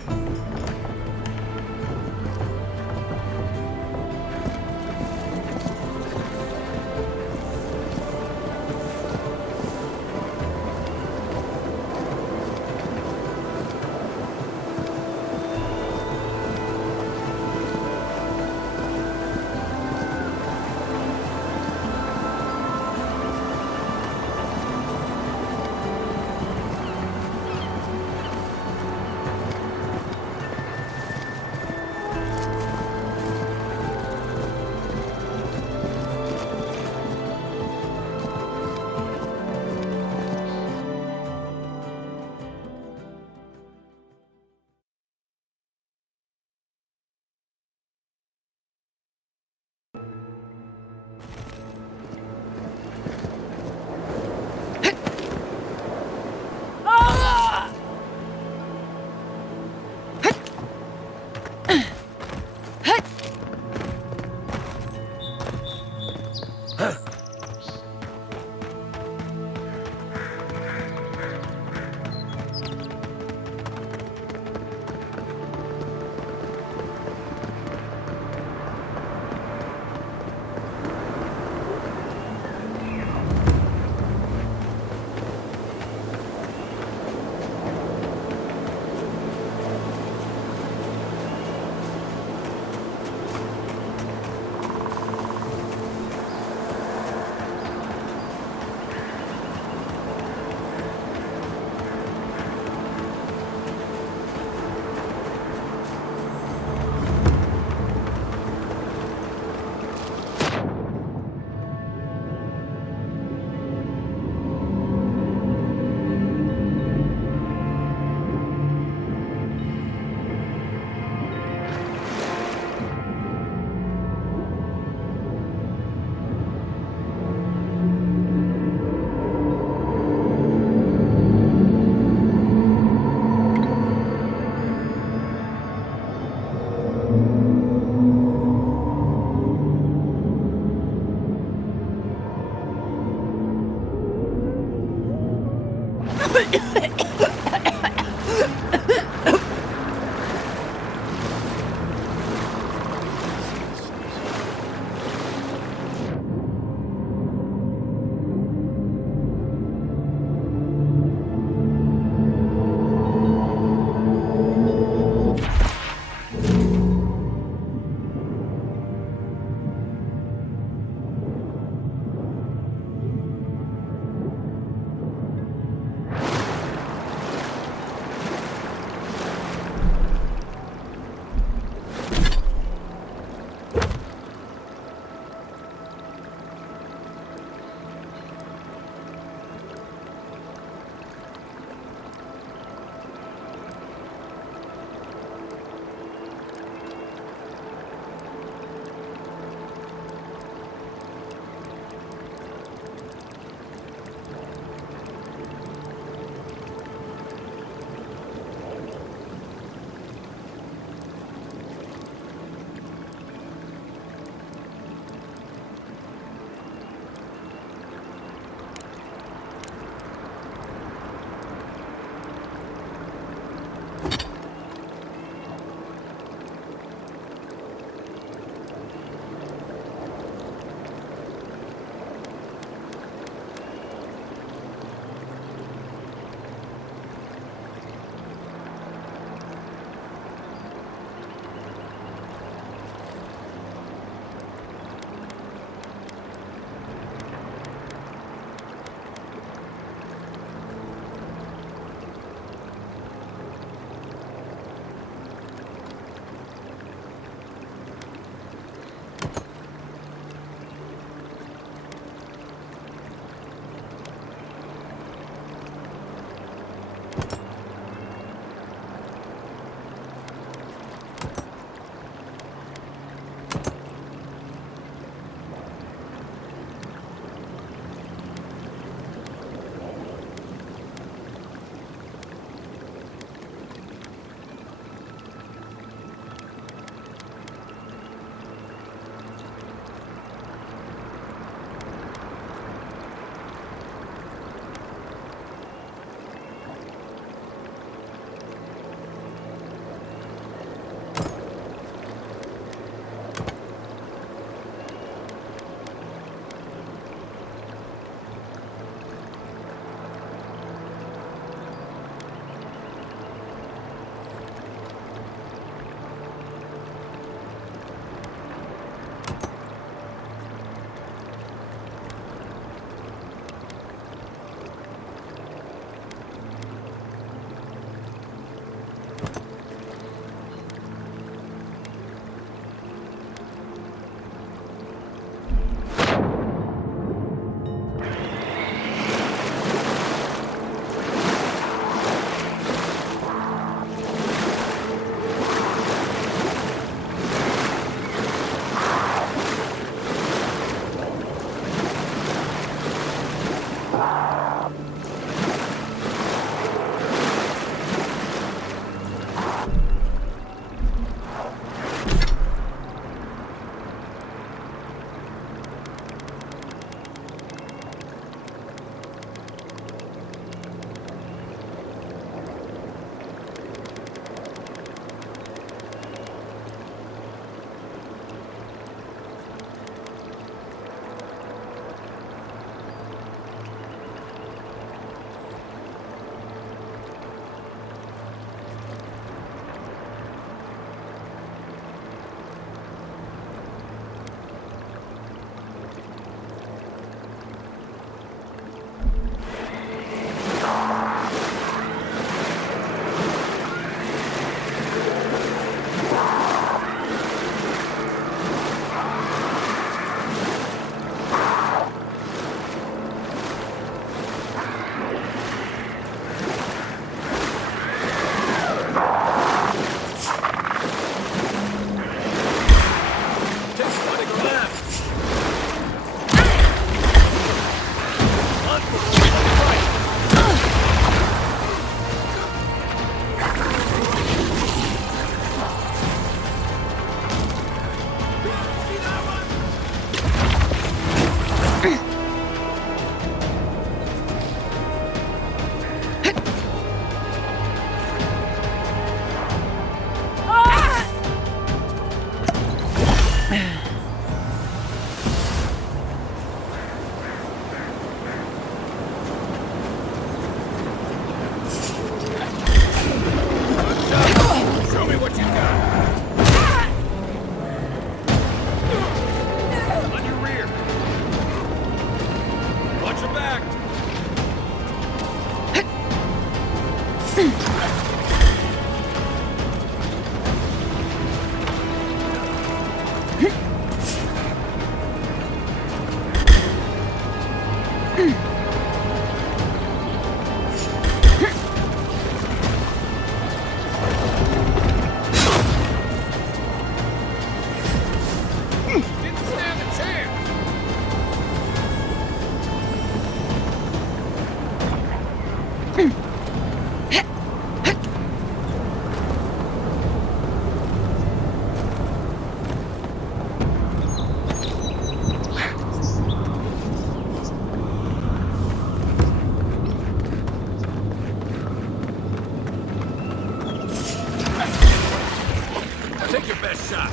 Take your best shot.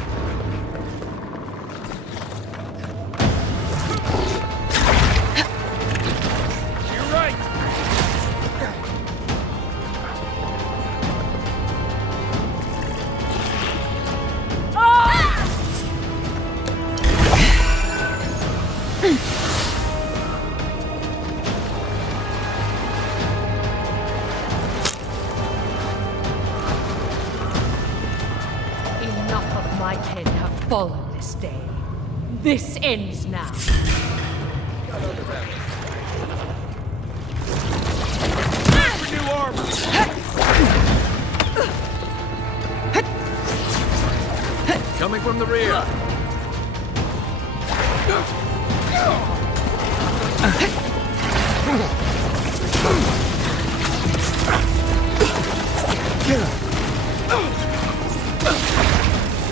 You're right. Enough of my kin have fallen this day. This ends now. New armor. Coming from the rear.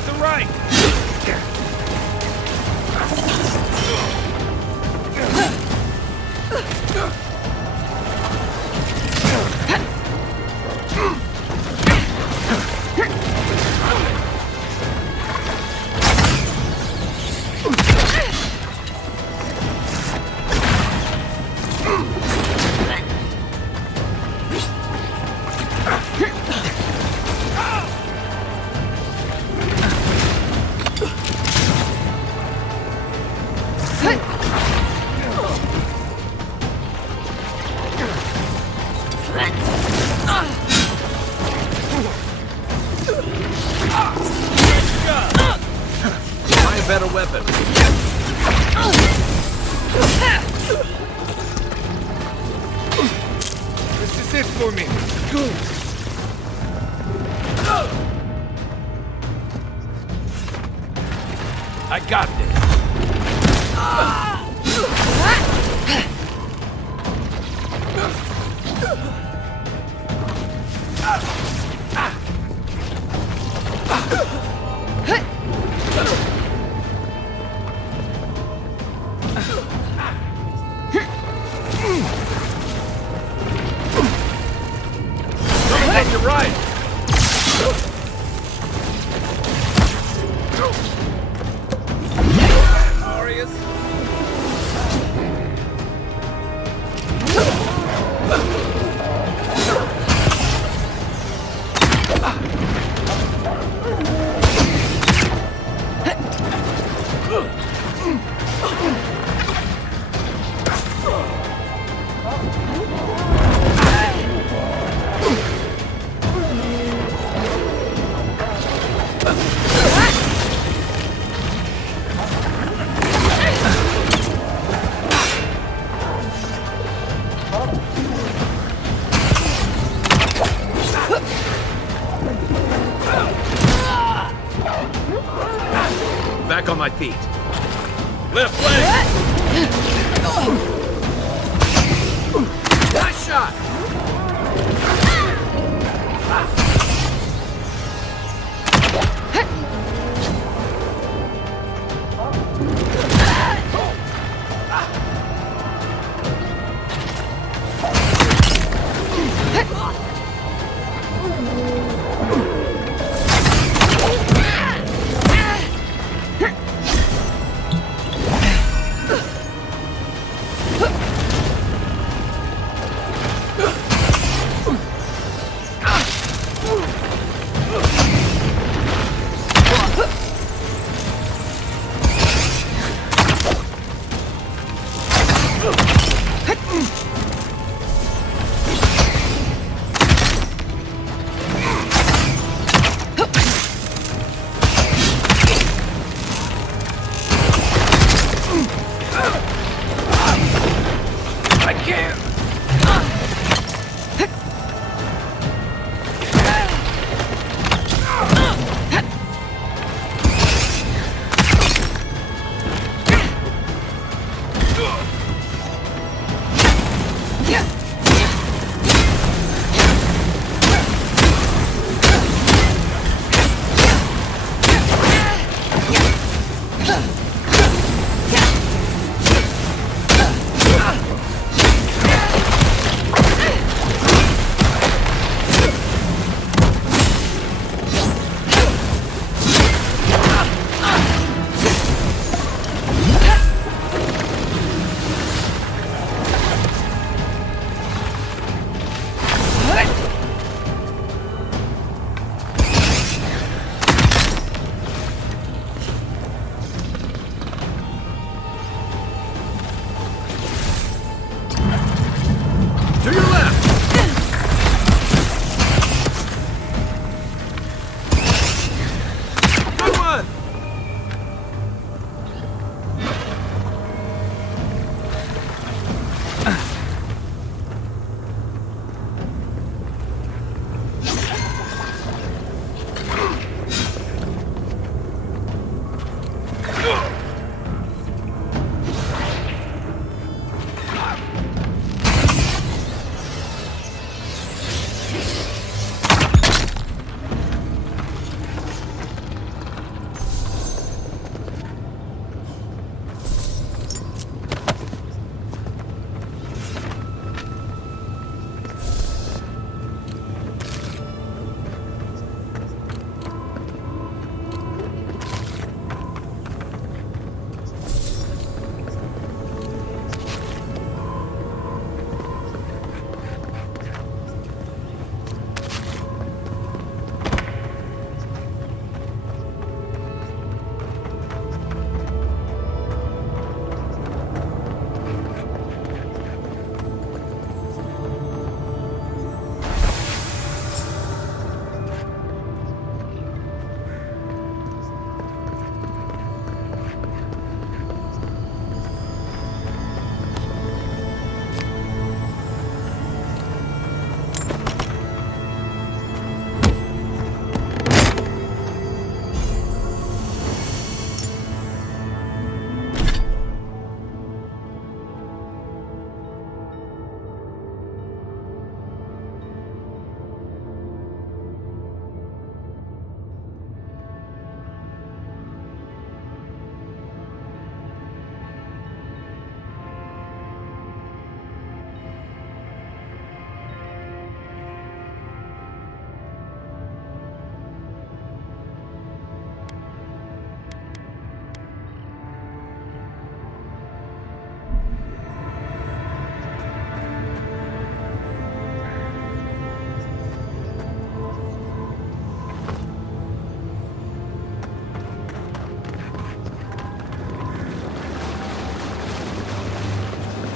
To the right. Find a better weapon. This is it for me. Good. I got this. Coming from your right. Glorious. Back on my feet. Left leg. Nice shot.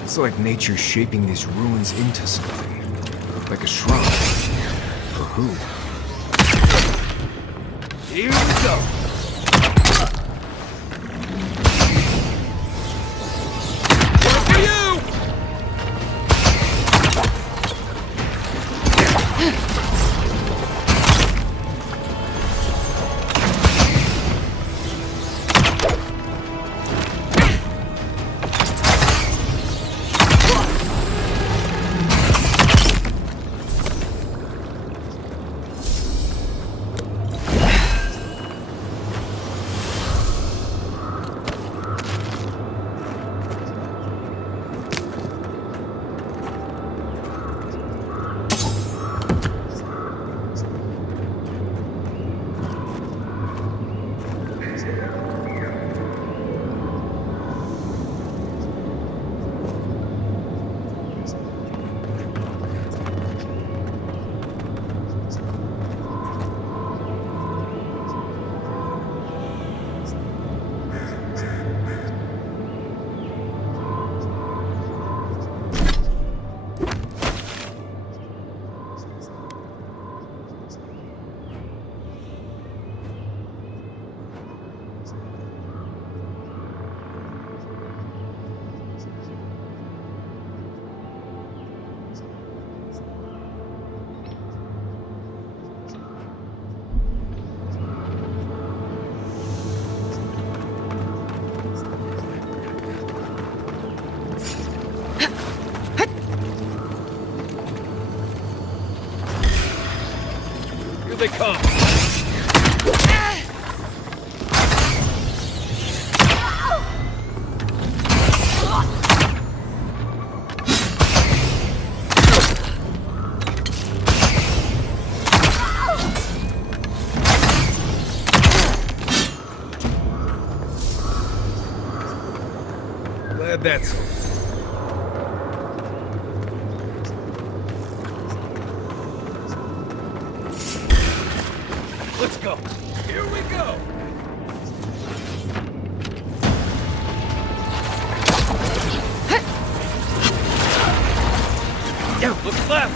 It's like nature's shaping these ruins into something. Like a shrine. For who? Here we go. they come! Glad that's over. Let's go! Here we go! Look left!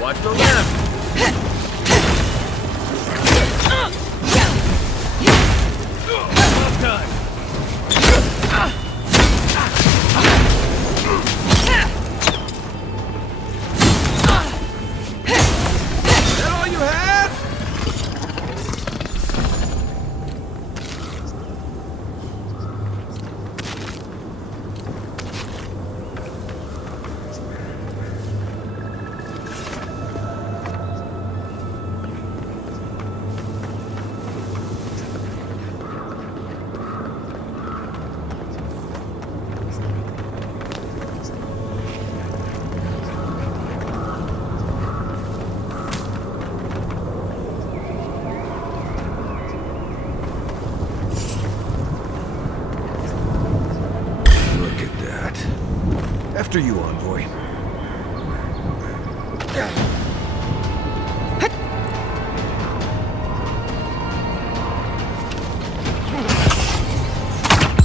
Watch the left! Well done! Is that all you had? After you, envoy.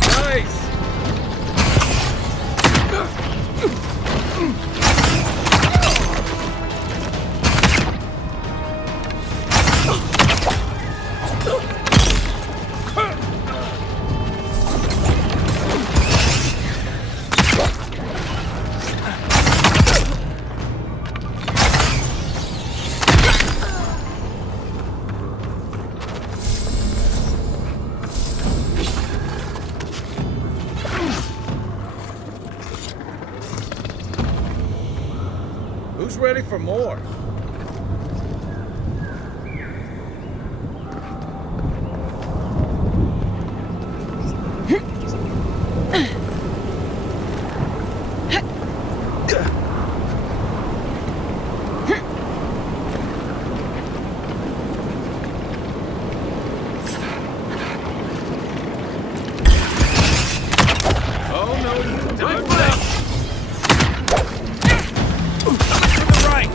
Nice! Who's ready for more? Oh no, time for that! To the right!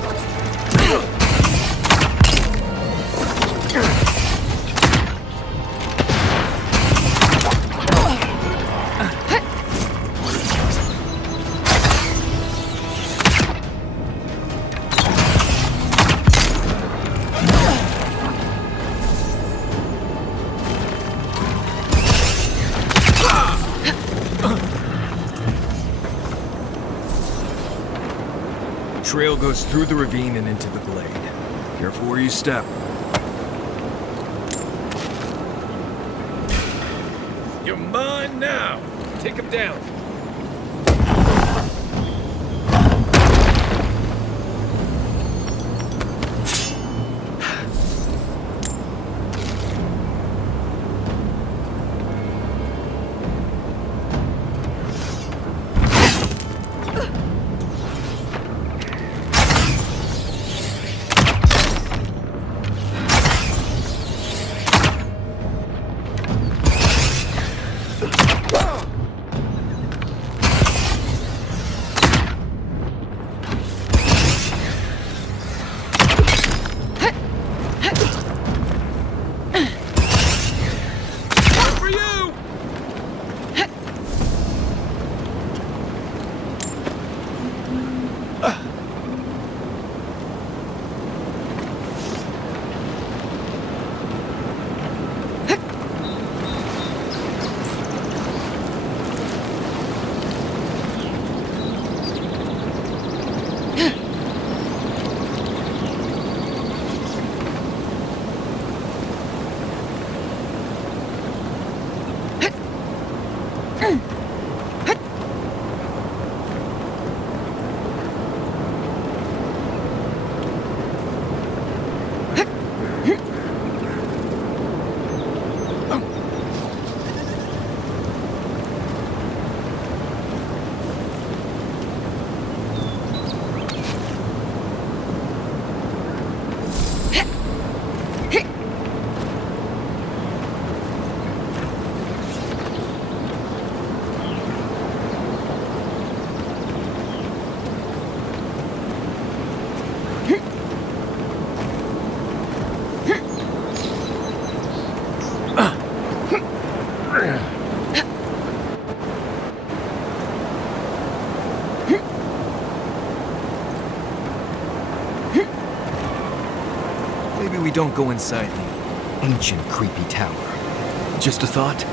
Trail goes through the ravine and into the glade. Careful where you step. You're mine now! Take him down! we don't go inside the ancient creepy tower? Just a thought?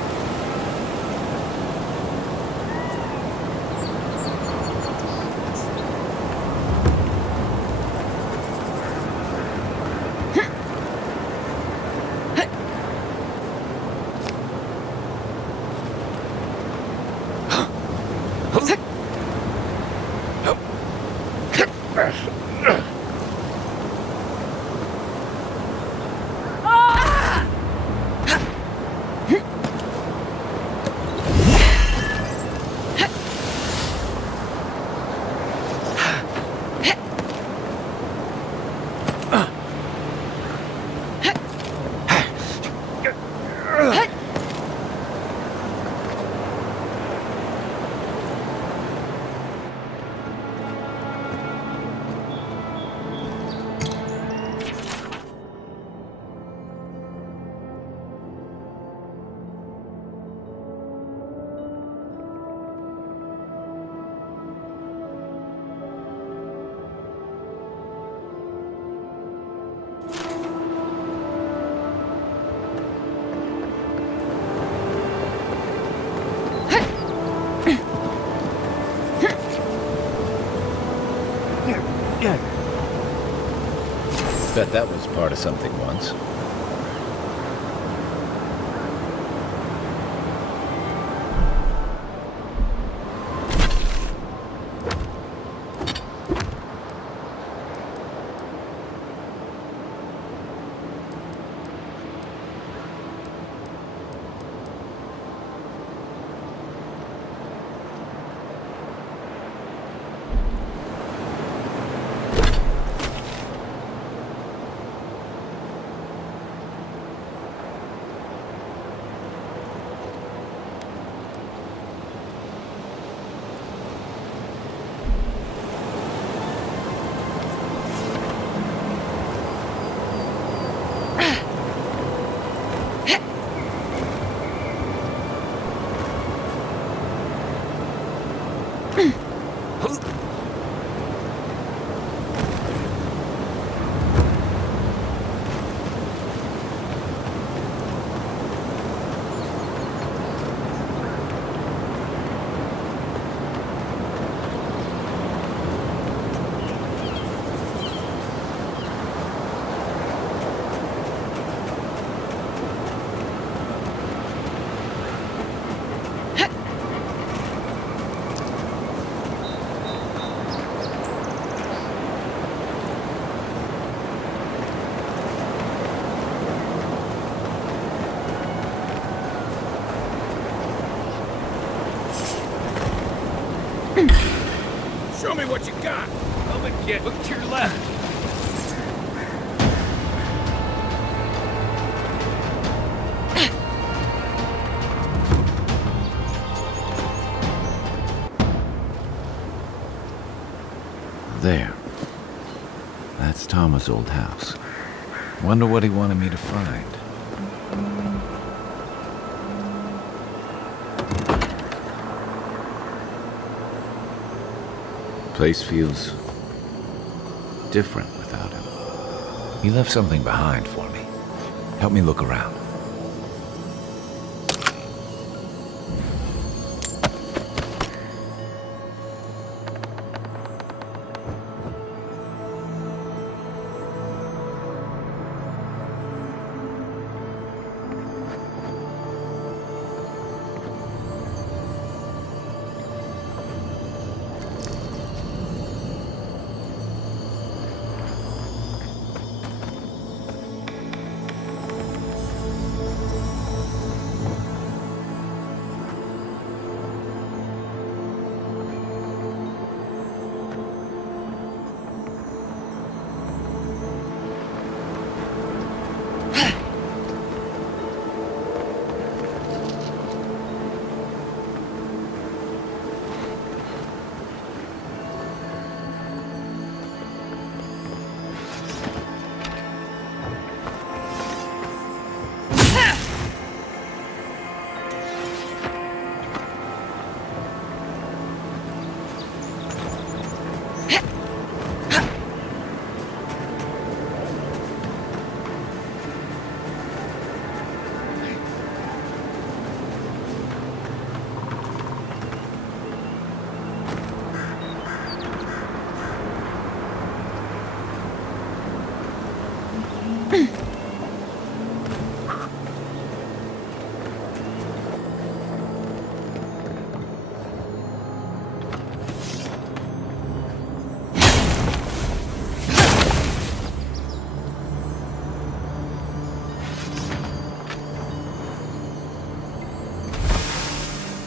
Bet that was part of something once. Show me what you got. Helmet kit, look to your left. There. That's Thomas' old house. Wonder what he wanted me to find. Place feels different without him. He left something behind for me. Help me look around.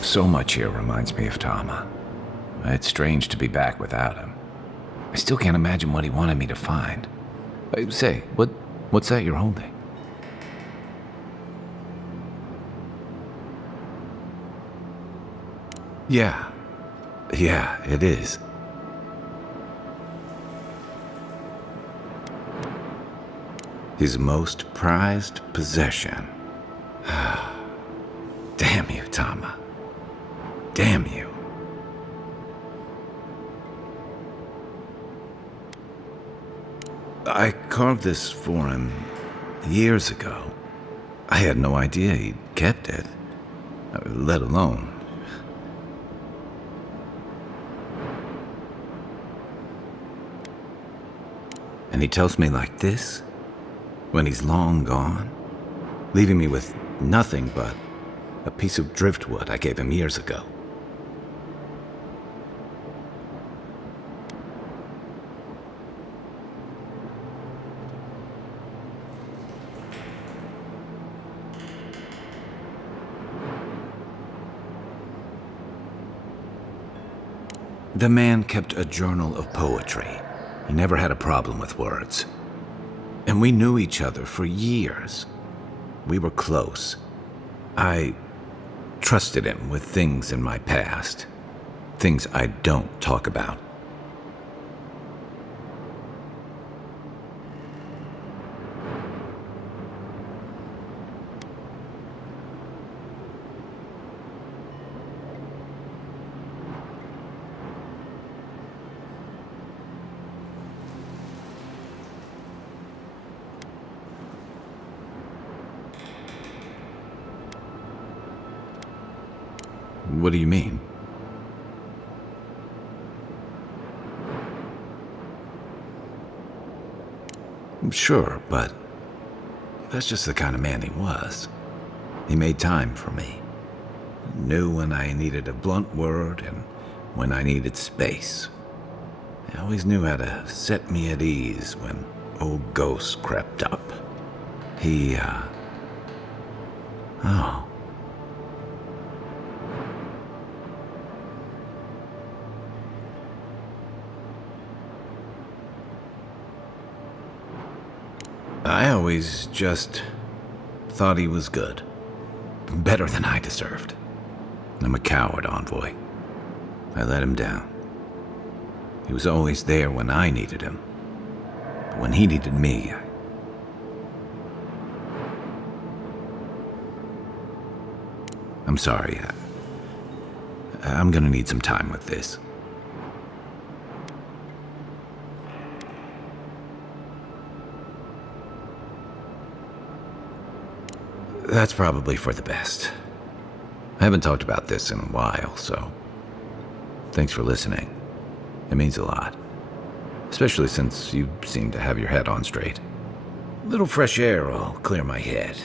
So much here reminds me of Tama. It's strange to be back without him. I still can't imagine what he wanted me to find. Say, what's that you're holding? Yeah, it is. His most prized possession. Damn you, Tama. Damn you. I carved this for him years ago. I had no idea he'd kept it, let alone. And he tells me like this, when he's long gone, leaving me with nothing but a piece of driftwood I gave him years ago. The man kept a journal of poetry. He never had a problem with words. And we knew each other for years. We were close. I trusted him with things in my past. Things I don't talk about. What do you mean? Sure, but that's just the kind of man he was. He made time for me. Knew when I needed a blunt word and when I needed space. He always knew how to set me at ease when old ghosts crept up. Oh. I always just thought he was good. Better than I deserved. I'm a coward, Envoy. I let him down. He was always there when I needed him. But when he needed me, I'm sorry. I'm gonna need some time with this. That's probably for the best. I haven't talked about this in a while, so thanks for listening. It means a lot. Especially since you seem to have your head on straight. A little fresh air will clear my head.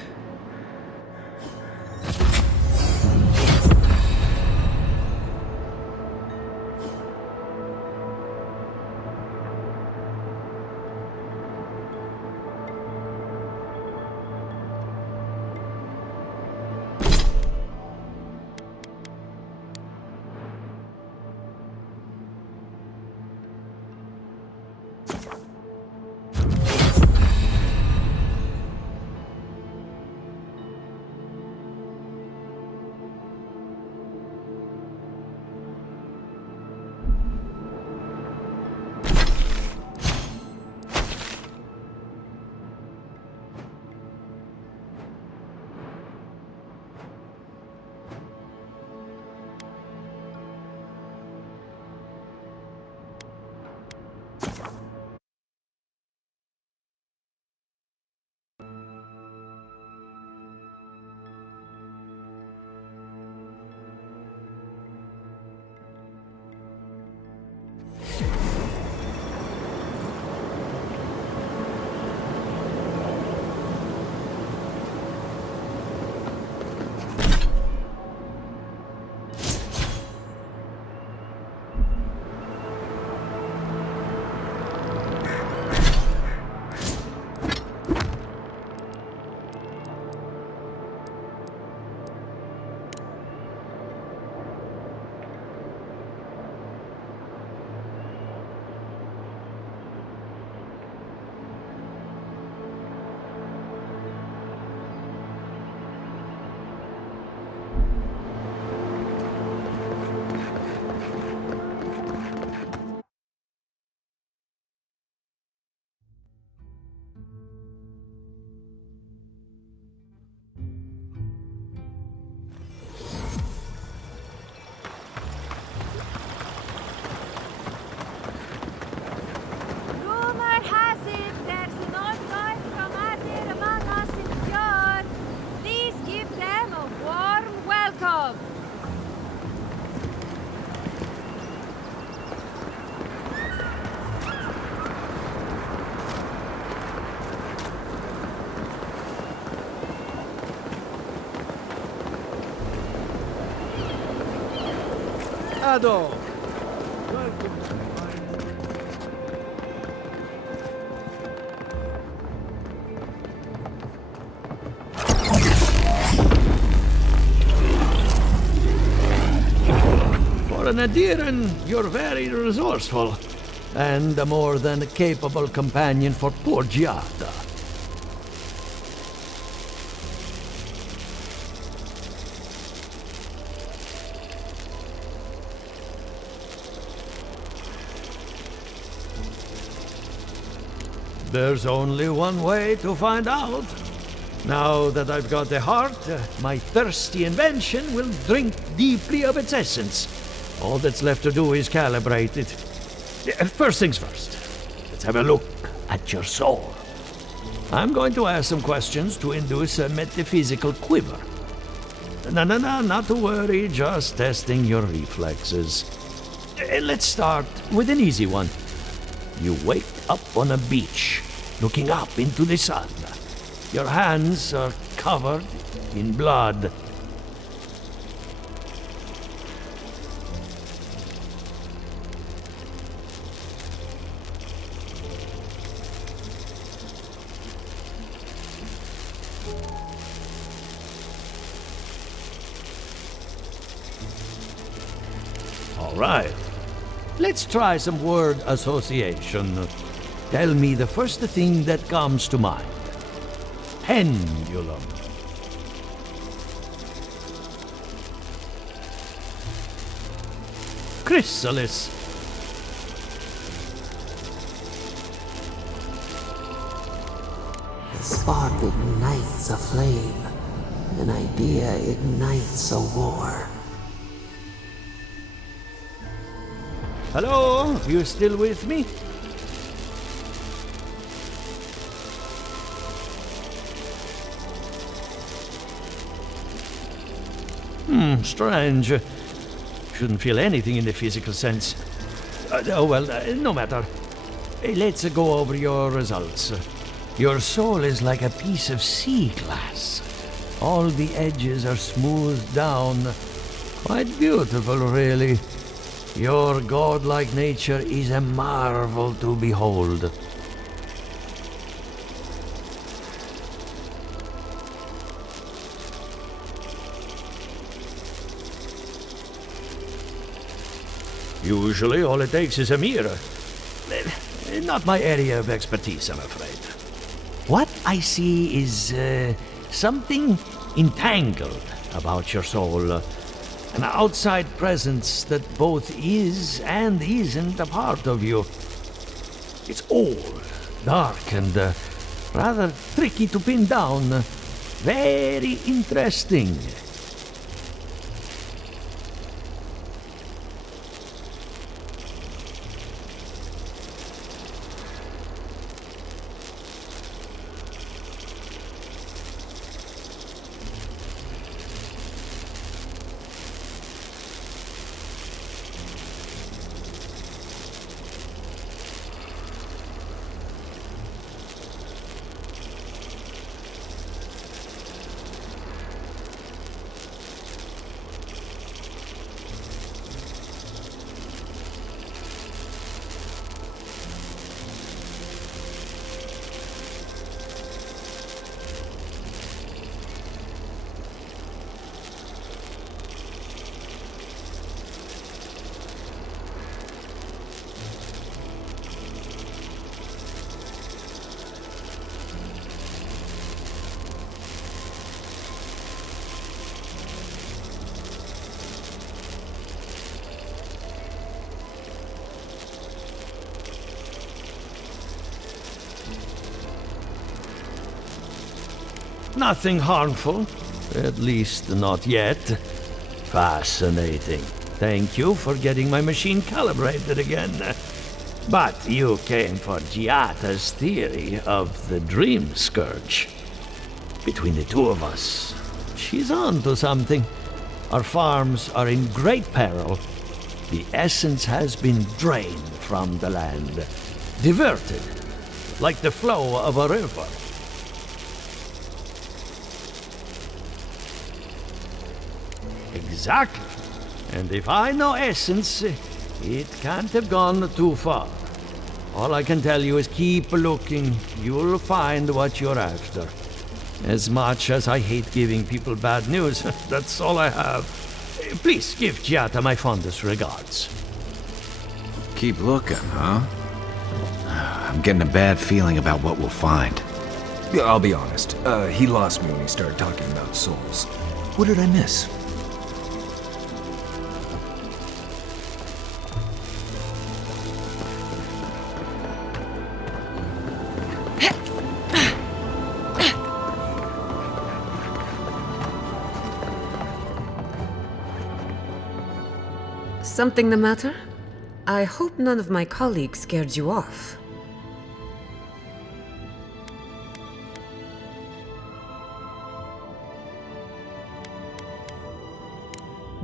Ado! Welcome to my For an Adiran, you're very resourceful, and a more than capable companion for poor Giada. There's only one way to find out. Now that I've got the heart, my thirsty invention will drink deeply of its essence. All that's left to do is calibrate it. First things first, let's have a look at your soul. I'm going to ask some questions to induce a metaphysical quiver. No, not to worry, just testing your reflexes. Let's start with an easy one. You wake up on a beach, looking up into the sun. Your hands are covered in blood. All right. Let's try some word association. Tell me the first thing that comes to mind. Pendulum. Chrysalis. The spark ignites a flame. An idea ignites a war. Hello? You still with me? Strange. Shouldn't feel anything in the physical sense. No matter. Let's go over your results. Your soul is like a piece of sea glass. All the edges are smoothed down. Quite beautiful, really. Your godlike nature is a marvel to behold. Usually all it takes is a mirror. Not my area of expertise, I'm afraid. What I see is something entangled about your soul. An outside presence that both is and isn't a part of you. It's old, dark, and rather tricky to pin down. Very interesting. Nothing harmful, at least not yet. Fascinating. Thank you for getting my machine calibrated again. But you came for Giata's theory of the Dream Scourge. Between the two of us, she's on to something. Our farms are in great peril. The essence has been drained from the land, diverted, like the flow of a river. Exactly. And if I know essence, it can't have gone too far. All I can tell you is keep looking. You'll find what you're after. As much as I hate giving people bad news, that's all I have. Please give Giada my fondest regards. Keep looking, huh? I'm getting a bad feeling about what we'll find. Yeah, I'll be honest. He lost me when he started talking about souls. What did I miss? Something the matter? I hope none of my colleagues scared you off.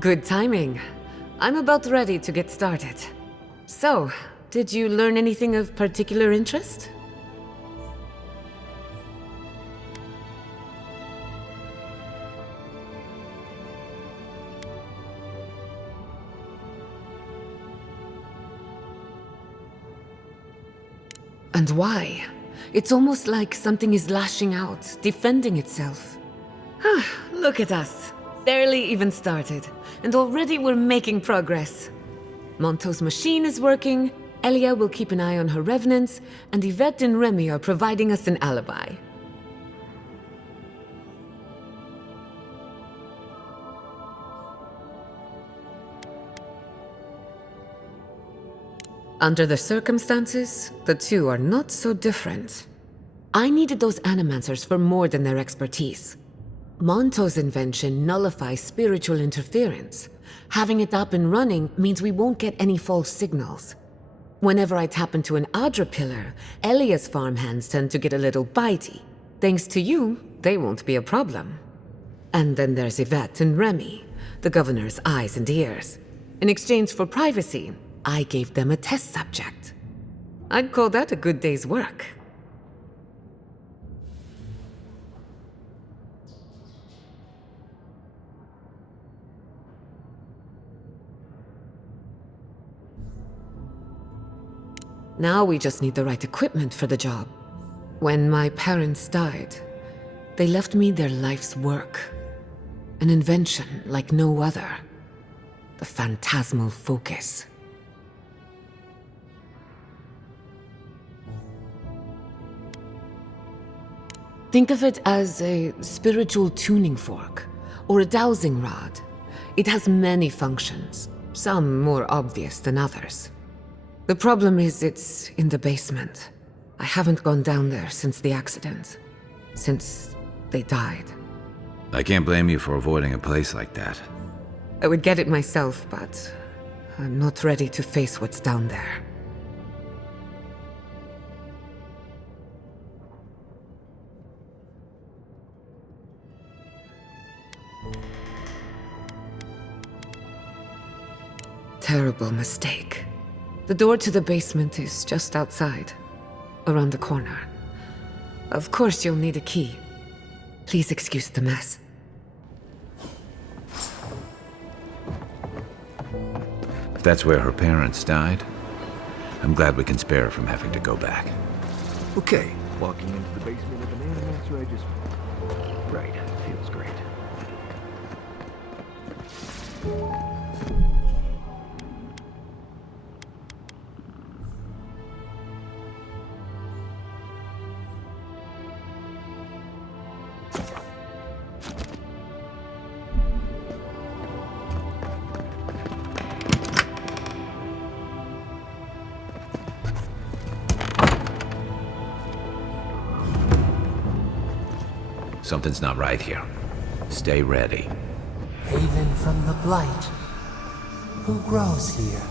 Good timing. I'm about ready to get started. So, did you learn anything of particular interest? And why? It's almost like something is lashing out, defending itself. Look at us. Barely even started, and already we're making progress. Monto's machine is working, Elia will keep an eye on her revenants, and Yvette and Remy are providing us an alibi. Under the circumstances, the two are not so different. I needed those animancers for more than their expertise. Monto's invention nullifies spiritual interference. Having it up and running means we won't get any false signals. Whenever I tap into an Adra pillar, Elia's farmhands tend to get a little bitey. Thanks to you, they won't be a problem. And then there's Yvette and Remy, the governor's eyes and ears. In exchange for privacy, I gave them a test subject. I'd call that a good day's work. Now we just need the right equipment for the job. When my parents died, they left me their life's work. An invention like no other. The phantasmal focus. Think of it as a spiritual tuning fork, or a dowsing rod. It has many functions, some more obvious than others. The problem is it's in the basement. I haven't gone down there since the accident. Since they died. I can't blame you for avoiding a place like that. I would get it myself, but I'm not ready to face what's down there. Terrible mistake. The door to the basement is just outside, around the corner. Of course you'll need a key. Please excuse the mess. If that's where her parents died, I'm glad we can spare her from having to go back. Okay, walking into the basement of an animator I just... Right, feels great. Something's not right here. Stay ready. Haven from the blight. Who grows here?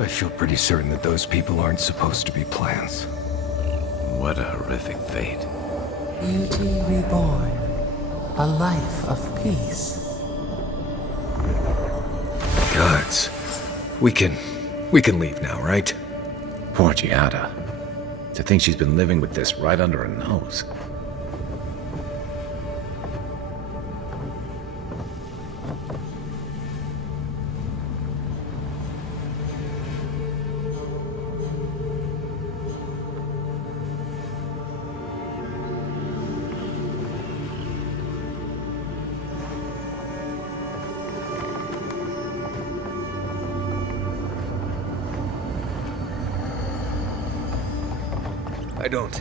I feel pretty certain that those people aren't supposed to be plants. What a horrific fate. Beauty reborn. A life of peace. Gods. We can leave now, right? Poor Giada. To think she's been living with this right under her nose. I don't.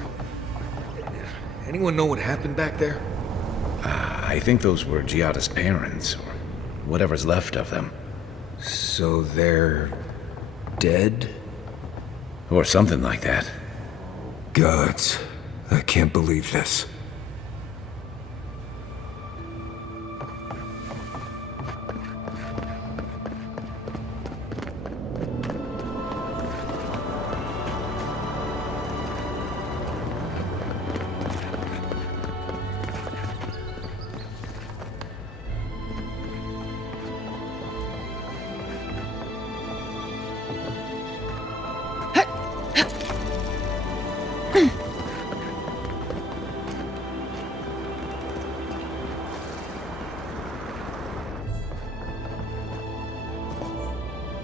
Anyone know what happened back there? I think those were Giada's parents, or whatever's left of them. So they're dead? Or something like that. Gods, I can't believe this.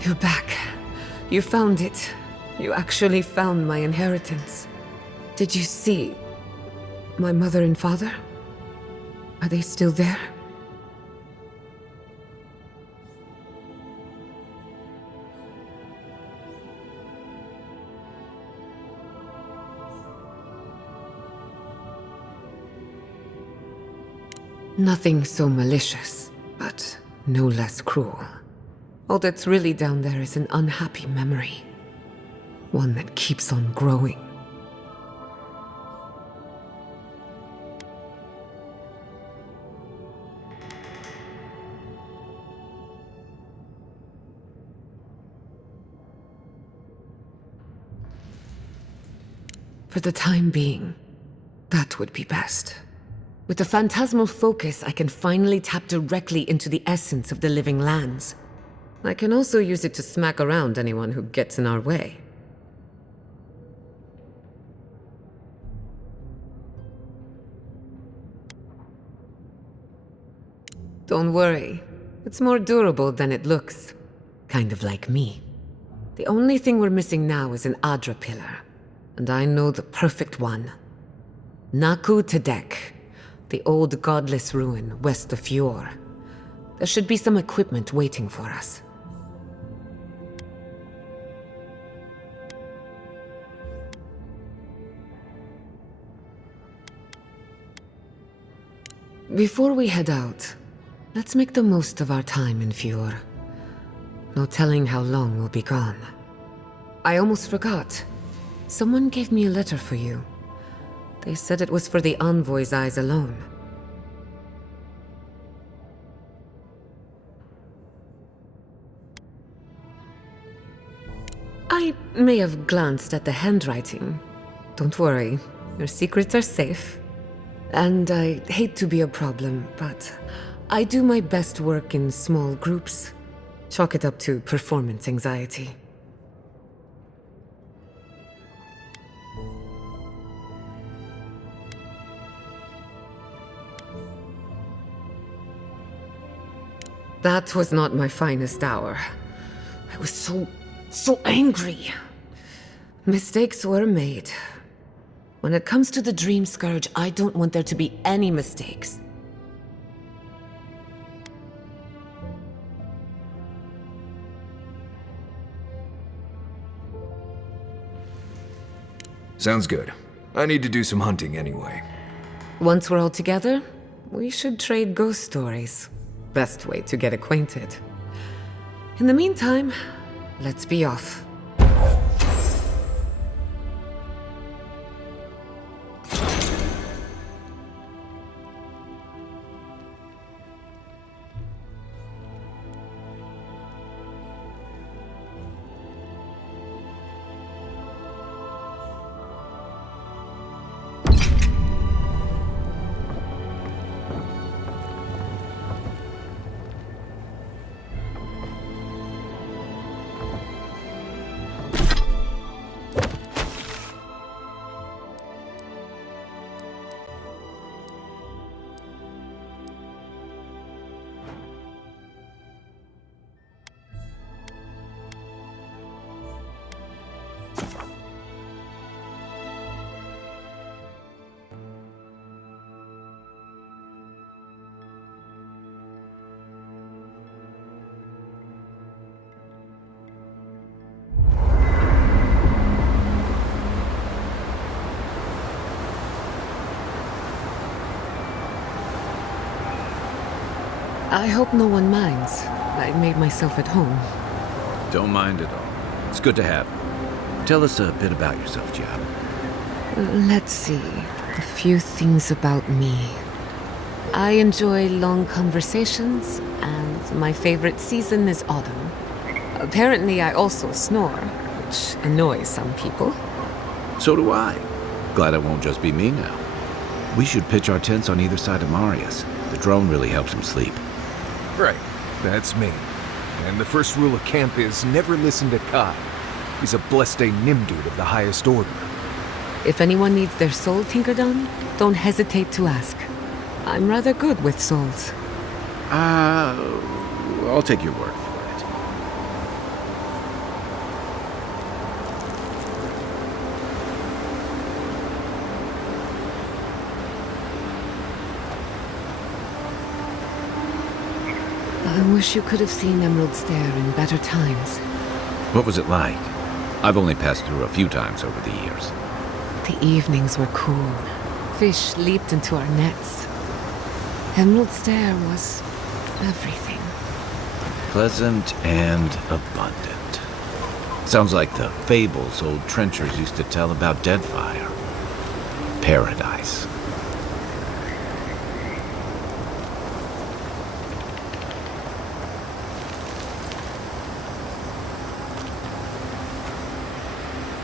You're back. You found it. You actually found my inheritance. Did you see my mother and father? Are they still there? Nothing so malicious, but no less cruel. All that's really down there is an unhappy memory. One that keeps on growing. For the time being, that would be best. With the phantasmal focus, I can finally tap directly into the essence of the living lands. I can also use it to smack around anyone who gets in our way. Don't worry. It's more durable than it looks. Kind of like me. The only thing we're missing now is an Adra pillar. And I know the perfect one. Naku Tedek, the old godless ruin west of Fjord. There should be some equipment waiting for us. Before we head out, let's make the most of our time in Fjord. No telling how long we'll be gone. I almost forgot. Someone gave me a letter for you. They said it was for the Envoy's eyes alone. I may have glanced at the handwriting. Don't worry, your secrets are safe. And I hate to be a problem, but I do my best work in small groups. Chalk it up to performance anxiety. That was not my finest hour. I was so angry. Mistakes were made. When it comes to the Dream Scourge, I don't want there to be any mistakes. Sounds good. I need to do some hunting anyway. Once we're all together, we should trade ghost stories. Best way to get acquainted. In the meantime, let's be off. I hope no one minds. I made myself at home. Don't mind at all. It's good to have you. Tell us a bit about yourself, Giada. Let's see. A few things about me. I enjoy long conversations, and my favorite season is autumn. Apparently, I also snore, which annoys some people. So do I. Glad it won't just be me now. We should pitch our tents on either side of Marius. The drone really helps him sleep. Right, that's me. And the first rule of camp is never listen to Kai. He's a blessed Nimdude of the highest order. If anyone needs their soul tinkered on, don't hesitate to ask. I'm rather good with souls. I'll take your word for it. I wish you could have seen Emerald Stair in better times. What was it like? I've only passed through a few times over the years. The evenings were cool. Fish leaped into our nets. Emerald Stair was everything. Pleasant and abundant. Sounds like the fables old trenchers used to tell about Deadfire. Paradise.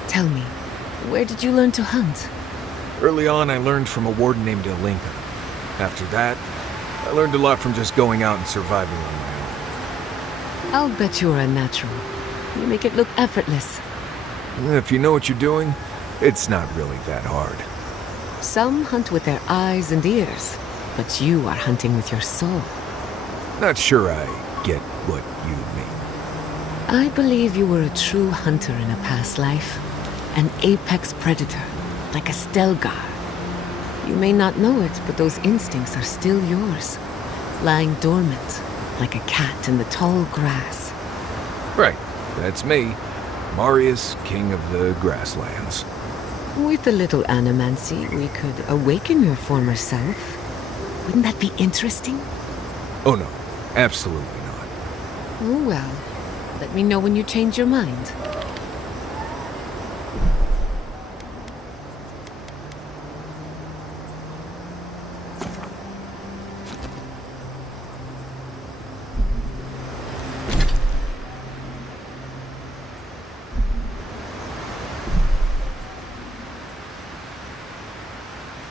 Tell me, where did you learn to hunt? Early on, I learned from a warden named Ilinka. After that, I learned a lot from just going out and surviving on my own. I'll bet you're a natural. You make it look effortless. If you know what you're doing, it's not really that hard. Some hunt with their eyes and ears, but you are hunting with your soul. Not sure I get what you mean. I believe you were a true hunter in a past life. An apex predator, like a Stelgar. You may not know it, but those instincts are still yours. Lying dormant, like a cat in the tall grass. Right, that's me. Marius, king of the grasslands. With a little animancy, we could awaken your former self. Wouldn't that be interesting? Oh no, absolutely not. Oh well. Let me know when you change your mind.